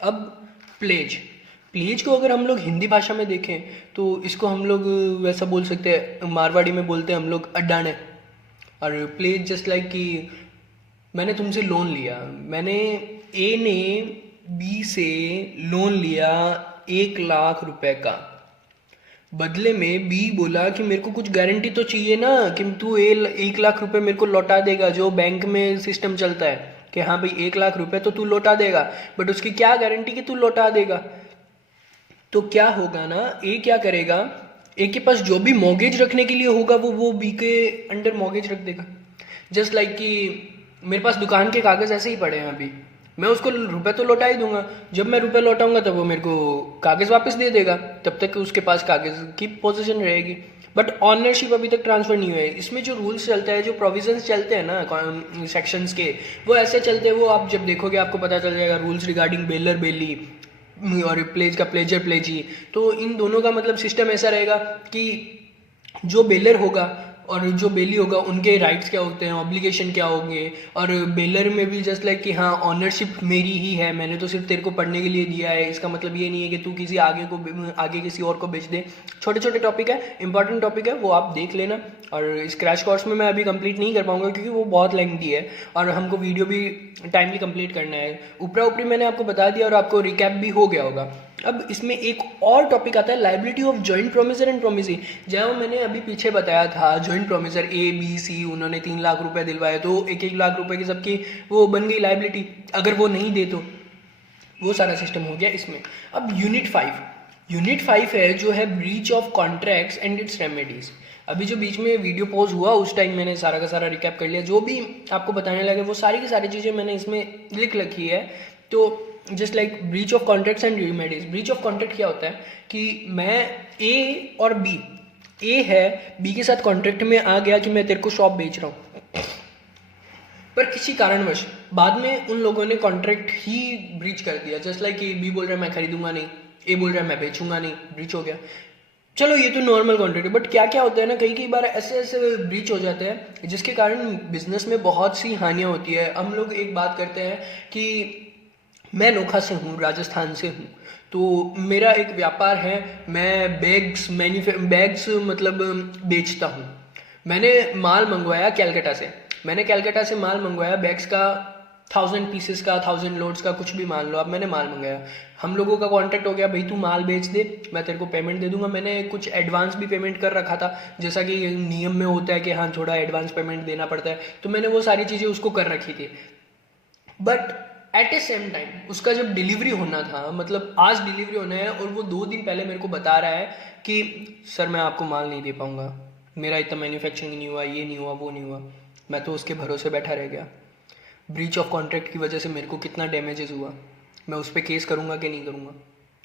अब प्लेज को अगर हम लोग हिंदी भाषा में देखें तो इसको हम लोग वैसा बोल सकते हैं, मारवाड़ी में बोलते हैं हम लोग अड्डाने। और प्लेज जस्ट लाइक कि मैंने तुमसे लोन लिया, मैंने ए ने बी से लोन लिया 1 लाख रुपए का, बदले में बी बोला कि मेरे को कुछ गारंटी तो चाहिए ना कि तू 1 लाख रुपए मेरे को लौटा देगा, जो बैंक में सिस्टम चलता है कि हाँ भाई 1 लाख रुपए तो तू लौटा देगा, बट उसकी क्या गारंटी कि तू लौटा देगा। तो क्या होगा ना, ए क्या करेगा, ए के पास जो भी मॉर्गेज रखने के लिए होगा वो बी के अंडर मॉर्गेज रख देगा। जस्ट लाइक कि मेरे पास दुकान के कागज़ ऐसे ही पड़े हैं अभी, मैं उसको रुपए तो लौटा ही दूंगा, जब मैं रुपए लौटाऊंगा तब वो मेरे को कागज़ वापस दे देगा, तब तक उसके पास कागज़ की पोजीशन रहेगी, बट ऑनरशिप अभी तक ट्रांसफ़र नहीं हुआ है। इसमें जो रूल्स चलते हैं, जो प्रोविजंस चलते हैं ना सेक्शंस के, वो ऐसे चलते हैं, वो आप जब देखोगे आपको पता चल जाएगा। रूल्स रिगार्डिंग बेलर बेली और प्लेज का प्लेजर प्लेजी, तो इन दोनों का मतलब सिस्टम ऐसा रहेगा कि जो बेलर होगा और जो बेली होगा उनके राइट्स क्या होते हैं, ऑब्लिगेशन क्या होंगे। और बेलर में भी जस्ट लाइक कि हाँ ऑनरशिप मेरी ही है, मैंने तो सिर्फ तेरे को पढ़ने के लिए दिया है, इसका मतलब ये नहीं है कि तू किसी आगे किसी और को बेच दे। छोटे छोटे टॉपिक है, इंपॉर्टेंट टॉपिक है, वो आप देख लेना। और इस क्रैश कोर्स में मैं अभी कंप्लीट नहीं कर पाऊंगा क्योंकि वो बहुत लेंथी है और हमको वीडियो भी टाइमली कंप्लीट करना है। ऊपरा ऊपरी मैंने आपको बता दिया और आपको रिकैप भी हो गया होगा। अब इसमें एक और टॉपिक आता है, liability of joint promisor and promisee. जहाँ मैंने अभी पीछे बताया था joint promisor A B C, उन्होंने 3 लाख रुपए दिलवाए तो 1-1 लाख रुपए की सबकी वो बन गई लाइबिलिटी, अगर वो नहीं दे तो वो सारा सिस्टम हो गया इसमें। अब यूनिट 5 है जो है breach of contracts and it's remedies. अभी जो बीच में वीडियो पॉज हुआ उस टाइम मैंने सारा का सारा रिकैप कर लिया, जो भी आपको बताने लगे वो सारी की सारी चीज़ें मैंने इसमें लिख रखी है। तो just like breach of contracts and remedies. Breach of contract क्या होता है कि मैं ए और बी, ए है बी के साथ कॉन्ट्रैक्ट में आ गया कि मैं तेरे को शॉप बेच रहा हूँ, पर किसी कारणवश बाद में उन लोगों ने कॉन्ट्रैक्ट ही ब्रीच कर दिया। जस्ट लाइक कि बी बोल रहा है मैं खरीदूंगा नहीं, ए बोल रहा है मैं बेचूंगा नहीं, ब्रीच हो गया। चलो ये तो नॉर्मल कॉन्ट्रैक्ट है, बट क्या क्या होता है ना, कई बार ऐसे ऐसे ब्रीच हो जाते हैं जिसके कारण बिजनेस में बहुत सी हानियाँ होती है। हम लोग एक बात करते हैं कि मैं नोखा से हूँ, राजस्थान से हूँ, तो मेरा एक व्यापार है, मैं बैग्स मतलब बेचता हूँ। मैंने माल मंगवाया कैलकाटा से माल मंगवाया बैग्स का, 1000 पीसेस का, 1000 लोड्स का, कुछ भी मान लो आप, मैंने माल मंगाया। हम लोगों का कॉन्टैक्ट हो गया, भाई तू माल बेच दे मैं तेरे को पेमेंट दे दूंगा। मैंने कुछ एडवांस भी पेमेंट कर रखा था, जैसा कि नियम में होता है कि हाँ थोड़ा एडवांस पेमेंट देना पड़ता है, तो मैंने वो सारी चीज़ें उसको कर रखी थी। But at A same time उसका जब डिलीवरी होना था, मतलब आज डिलीवरी होना है और वो 2 दिन पहले मेरे को बता रहा है कि सर मैं आपको माल नहीं दे पाऊँगा, मेरा इतना मैन्युफैक्चरिंग नहीं हुआ, ये नहीं हुआ, वो नहीं हुआ। मैं तो उसके भरोसे बैठा रह गया। ब्रीच ऑफ कॉन्ट्रैक्ट की वजह से मेरे को कितना डैमेजेस हुआ, मैं उस पर केस करूँगा कि नहीं करूँगा?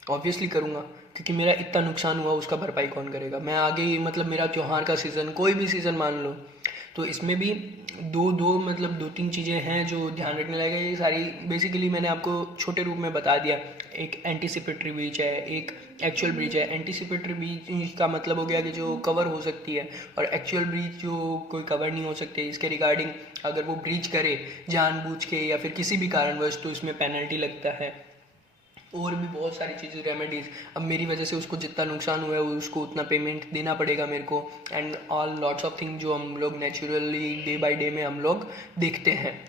ऑब्वियसली करूँगा, क्योंकि मेरा इतना नुकसान हुआ उसका भरपाई कौन करेगा? मैं आगे मतलब मेरा त्योहार का सीज़न, कोई भी सीज़न मान लो, तो इसमें भी मतलब 2-3 चीज़ें हैं जो ध्यान रखने लगे। ये सारी बेसिकली मैंने आपको छोटे रूप में बता दिया। एक एंटीसिपेटरी ब्रीच है, एक एक्चुअल ब्रीच है। एंटीसिपेटरी ब्रीच का मतलब हो गया कि जो कवर हो सकती है, और एक्चुअल ब्रीच जो कोई कवर नहीं हो सकती। इसके रिगार्डिंग अगर वो ब्रीच करे जानबूझ के या फिर किसी भी कारणवश तो इसमें पेनल्टी लगता है। और भी बहुत सारी चीज़ें रेमेडीज, अब मेरी वजह से उसको जितना नुकसान हुआ है उसको उतना पेमेंट देना पड़ेगा मेरे को, and all lots of thing जो हम लोग नेचुरली डे बाय डे में हम लोग देखते हैं।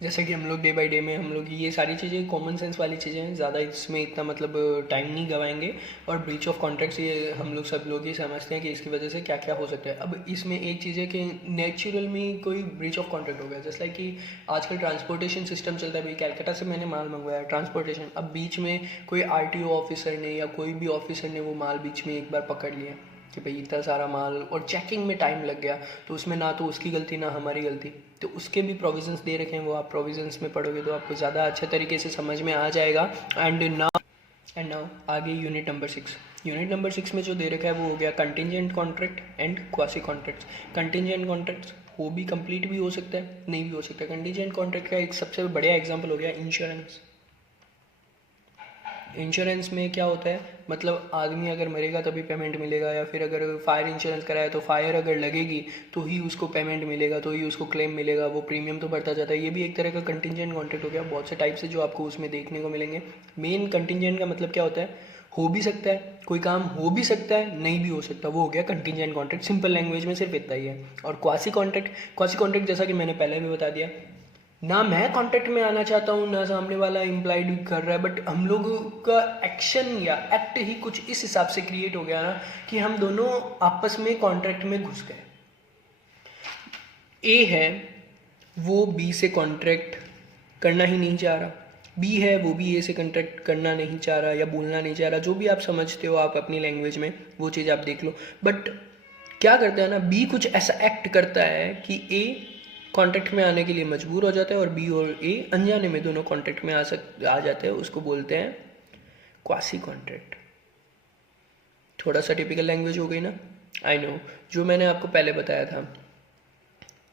जैसे कि हम लोग डे बाय डे में हम लोग ये सारी चीज़ें कॉमन सेंस वाली चीज़ें हैं, ज़्यादा इसमें इतना मतलब टाइम नहीं गवाएंगे। और ब्रीच ऑफ कॉन्ट्रैक्ट्स ये हम लोग सब लोग ही समझते हैं कि इसकी वजह से क्या क्या हो सकता है। अब इसमें एक चीज़ है कि नेचुरल में कोई ब्रीच ऑफ कॉन्ट्रैक्ट हो गया, जैसे लाइक कि आजकल ट्रांसपोर्टेशन सिस्टम चलता है भाई, कैलकाटा से मैंने माल मंगवाया ट्रांसपोर्टेशन, अब बीच में कोई RTO ऑफिसर ने या कोई भी ऑफिसर ने वो माल बीच में एक बार पकड़ लिया कि भाई इतना सारा माल, और चेकिंग में टाइम लग गया, तो उसमें ना तो उसकी गलती ना हमारी गलती, तो उसके भी प्रोविजंस दे रखे हैं। वो आप प्रोविजंस में पढ़ोगे तो आपको ज़्यादा अच्छे तरीके से समझ में आ जाएगा। एंड नाउ आगे यूनिट नंबर 6। यूनिट नंबर 6 में जो दे रखा है वो हो गया contingent contract and quasi contracts. Contingent contracts हो भी कंप्लीट भी हो सकता है, नहीं भी हो सकता है। कंटिजेंट कॉन्ट्रैक्ट का एक सबसे बढ़िया एग्जाम्पल हो गया इंश्योरेंस। इंश्योरेंस में क्या होता है, मतलब आदमी अगर मरेगा तभी पेमेंट मिलेगा, या फिर अगर फायर इंश्योरेंस कराया तो फायर अगर लगेगी तो ही उसको पेमेंट मिलेगा, तो ही उसको क्लेम मिलेगा, वो प्रीमियम तो बढ़ता जाता है। ये भी एक तरह का कंटिजेंट कॉन्ट्रैक्ट हो गया। बहुत से टाइप से जो आपको उसमें देखने को मिलेंगे। मेन कंटिजेंट का मतलब क्या होता है, हो भी सकता है कोई काम, हो भी सकता है नहीं भी हो सकता, वो हो गया कंटिजेंट कॉन्ट्रैक्ट। सिंपल लैंग्वेज में सिर्फ इतना ही है। और क्वासी कॉन्ट्रैक्ट जैसा कि मैंने पहले भी बता दिया, ना मैं कांटेक्ट में आना चाहता हूँ ना सामने वाला इम्प्लाइड कर रहा है, बट हम लोगों का एक्शन या एक्ट ही कुछ इस हिसाब से क्रिएट हो गया ना कि हम दोनों आपस में कॉन्ट्रैक्ट में घुस गए। ए है वो बी से कॉन्ट्रैक्ट करना ही नहीं चाह रहा, बी है वो भी ए से कॉन्ट्रैक्ट करना नहीं चाह रहा या बोलना नहीं चाह रहा, जो भी आप समझते हो आप अपनी लैंग्वेज में वो चीज़ आप देख लो। बट क्या करता है ना, बी कुछ ऐसा एक्ट करता है कि ए कॉन्ट्रैक्ट में आने के लिए मजबूर हो जाता है, और बी और ए अनजाने में दोनों कॉन्ट्रैक्ट में आ जाते हैं। उसको बोलते हैं क्वासी कॉन्ट्रैक्ट। थोड़ा सा टिपिकल लैंग्वेज हो गई ना, आई नो। जो मैंने आपको पहले बताया था,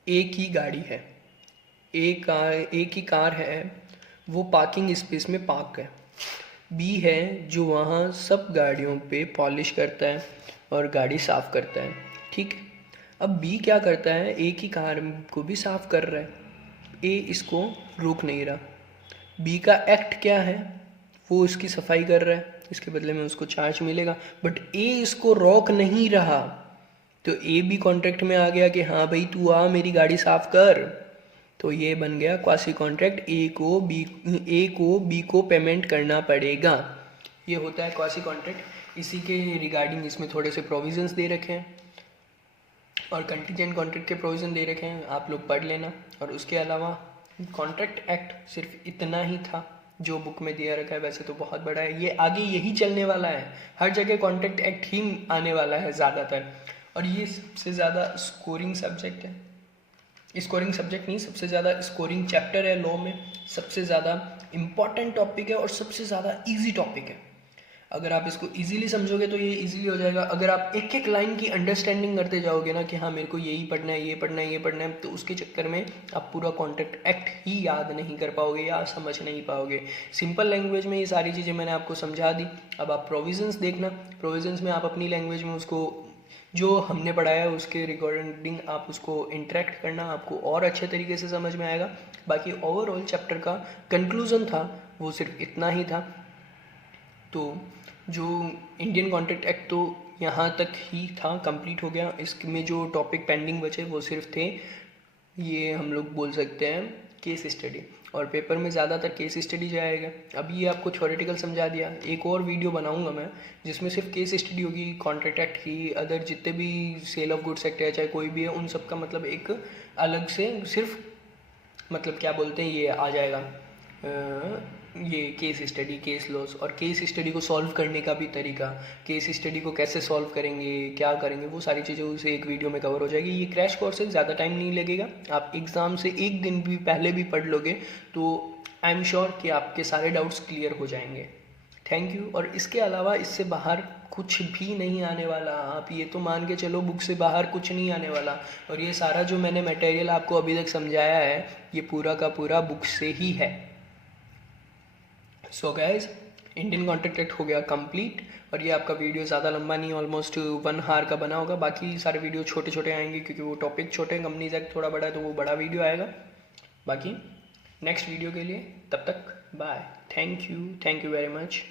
एक ही गाड़ी है, एक ही कार है, वो पार्किंग स्पेस में पार्क है। बी है जो वहाँ सब गाड़ियों पे पॉलिश करता है और गाड़ी साफ़ करता है, ठीक है। अब बी क्या करता है, ए की कार को भी साफ़ कर रहा है, ए इसको रोक नहीं रहा। बी का एक्ट क्या है, वो इसकी सफाई कर रहा है, इसके बदले में उसको चार्ज मिलेगा, बट ए इसको रोक नहीं रहा। तो ए भी कॉन्ट्रैक्ट में आ गया कि हाँ भाई तू आ मेरी गाड़ी साफ़ कर। तो ये बन गया क्वासी कॉन्ट्रैक्ट, ए को बी को पेमेंट करना पड़ेगा। ये होता है क्वासी कॉन्ट्रैक्ट। इसी के रिगार्डिंग इसमें थोड़े से प्रोविजंस दे रखे हैं और कंटीजेंट कॉन्ट्रैक्ट के प्रोविज़न दे रखे हैं, आप लोग पढ़ लेना। और उसके अलावा कॉन्ट्रैक्ट एक्ट सिर्फ इतना ही था जो बुक में दिया रखा है, वैसे तो बहुत बड़ा है, ये आगे यही चलने वाला है, हर जगह कॉन्ट्रैक्ट एक्ट ही आने वाला है ज़्यादातर। और ये सबसे ज़्यादा स्कोरिंग सब्जेक्ट है, स्कोरिंग सब्जेक्ट नहीं, सबसे ज़्यादा स्कोरिंग चैप्टर है लॉ में, सबसे ज़्यादा इम्पॉर्टेंट टॉपिक है और सबसे ज़्यादा ईजी टॉपिक है। अगर आप इसको इजीली समझोगे तो ये इजीली हो जाएगा। अगर आप एक एक लाइन की अंडरस्टैंडिंग करते जाओगे ना कि हाँ मेरे को यही पढ़ना है, ये पढ़ना है, ये पढ़ना है, तो उसके चक्कर में आप पूरा कॉन्ट्रैक्ट एक्ट ही याद नहीं कर पाओगे या समझ नहीं पाओगे। सिंपल लैंग्वेज में ये सारी चीज़ें मैंने आपको समझा दी। अब आप प्रोविजंस देखना, प्रोविजंस में आप अपनी लैंग्वेज में उसको जो हमने पढ़ाया है उसके रिकॉर्डिंग आप उसको इंटरेक्ट करना, आपको और अच्छे तरीके से समझ में आएगा। बाकी ओवरऑल चैप्टर का कंक्लूज़न था वो सिर्फ इतना ही था। तो जो इंडियन कॉन्ट्रैक्ट एक्ट तो यहाँ तक ही था, कंप्लीट हो गया। इसमें जो टॉपिक पेंडिंग बचे वो सिर्फ थे, ये हम लोग बोल सकते हैं केस स्टडी, और पेपर में ज़्यादातर केस स्टडी जाएगा। अभी ये आपको थ्योरेटिकल समझा दिया, एक और वीडियो बनाऊंगा मैं जिसमें सिर्फ केस स्टडी होगी कॉन्ट्रैक्ट एक्ट की, अदर जितने भी सेल ऑफ गुड्स एक्ट है चाहे कोई भी है उन सब का मतलब एक अलग से सिर्फ मतलब क्या बोलते हैं ये आ जाएगा, ये केस स्टडी, केस लॉस और केस स्टडी को सॉल्व करने का भी तरीका, केस स्टडी को कैसे सॉल्व करेंगे, क्या करेंगे, वो सारी चीज़ें उसे एक वीडियो में कवर हो जाएगी। ये क्रैश कोर्स है, ज़्यादा टाइम नहीं लगेगा, आप एग्ज़ाम से एक दिन भी पहले भी पढ़ लोगे तो आई एम श्योर कि आपके सारे डाउट्स क्लियर हो जाएंगे। Thank you. और इसके अलावा इससे बाहर कुछ भी नहीं आने वाला, आप ये तो मान के चलो बुक से बाहर कुछ नहीं आने वाला। और ये सारा जो मैंने मटेरियल आपको अभी तक समझाया है ये पूरा का पूरा बुक से ही है। So guys, Indian contract act हो गया कंप्लीट, और ये आपका वीडियो ज़्यादा लंबा नहीं, ऑलमोस्ट 1 आवर का बना होगा। बाकी सारे वीडियो छोटे छोटे आएंगे क्योंकि वो टॉपिक छोटे हैं, कंपनीज एक्ट थोड़ा बड़ा है तो वो बड़ा वीडियो आएगा। बाकी नेक्स्ट वीडियो के लिए तब तक bye, thank you very much.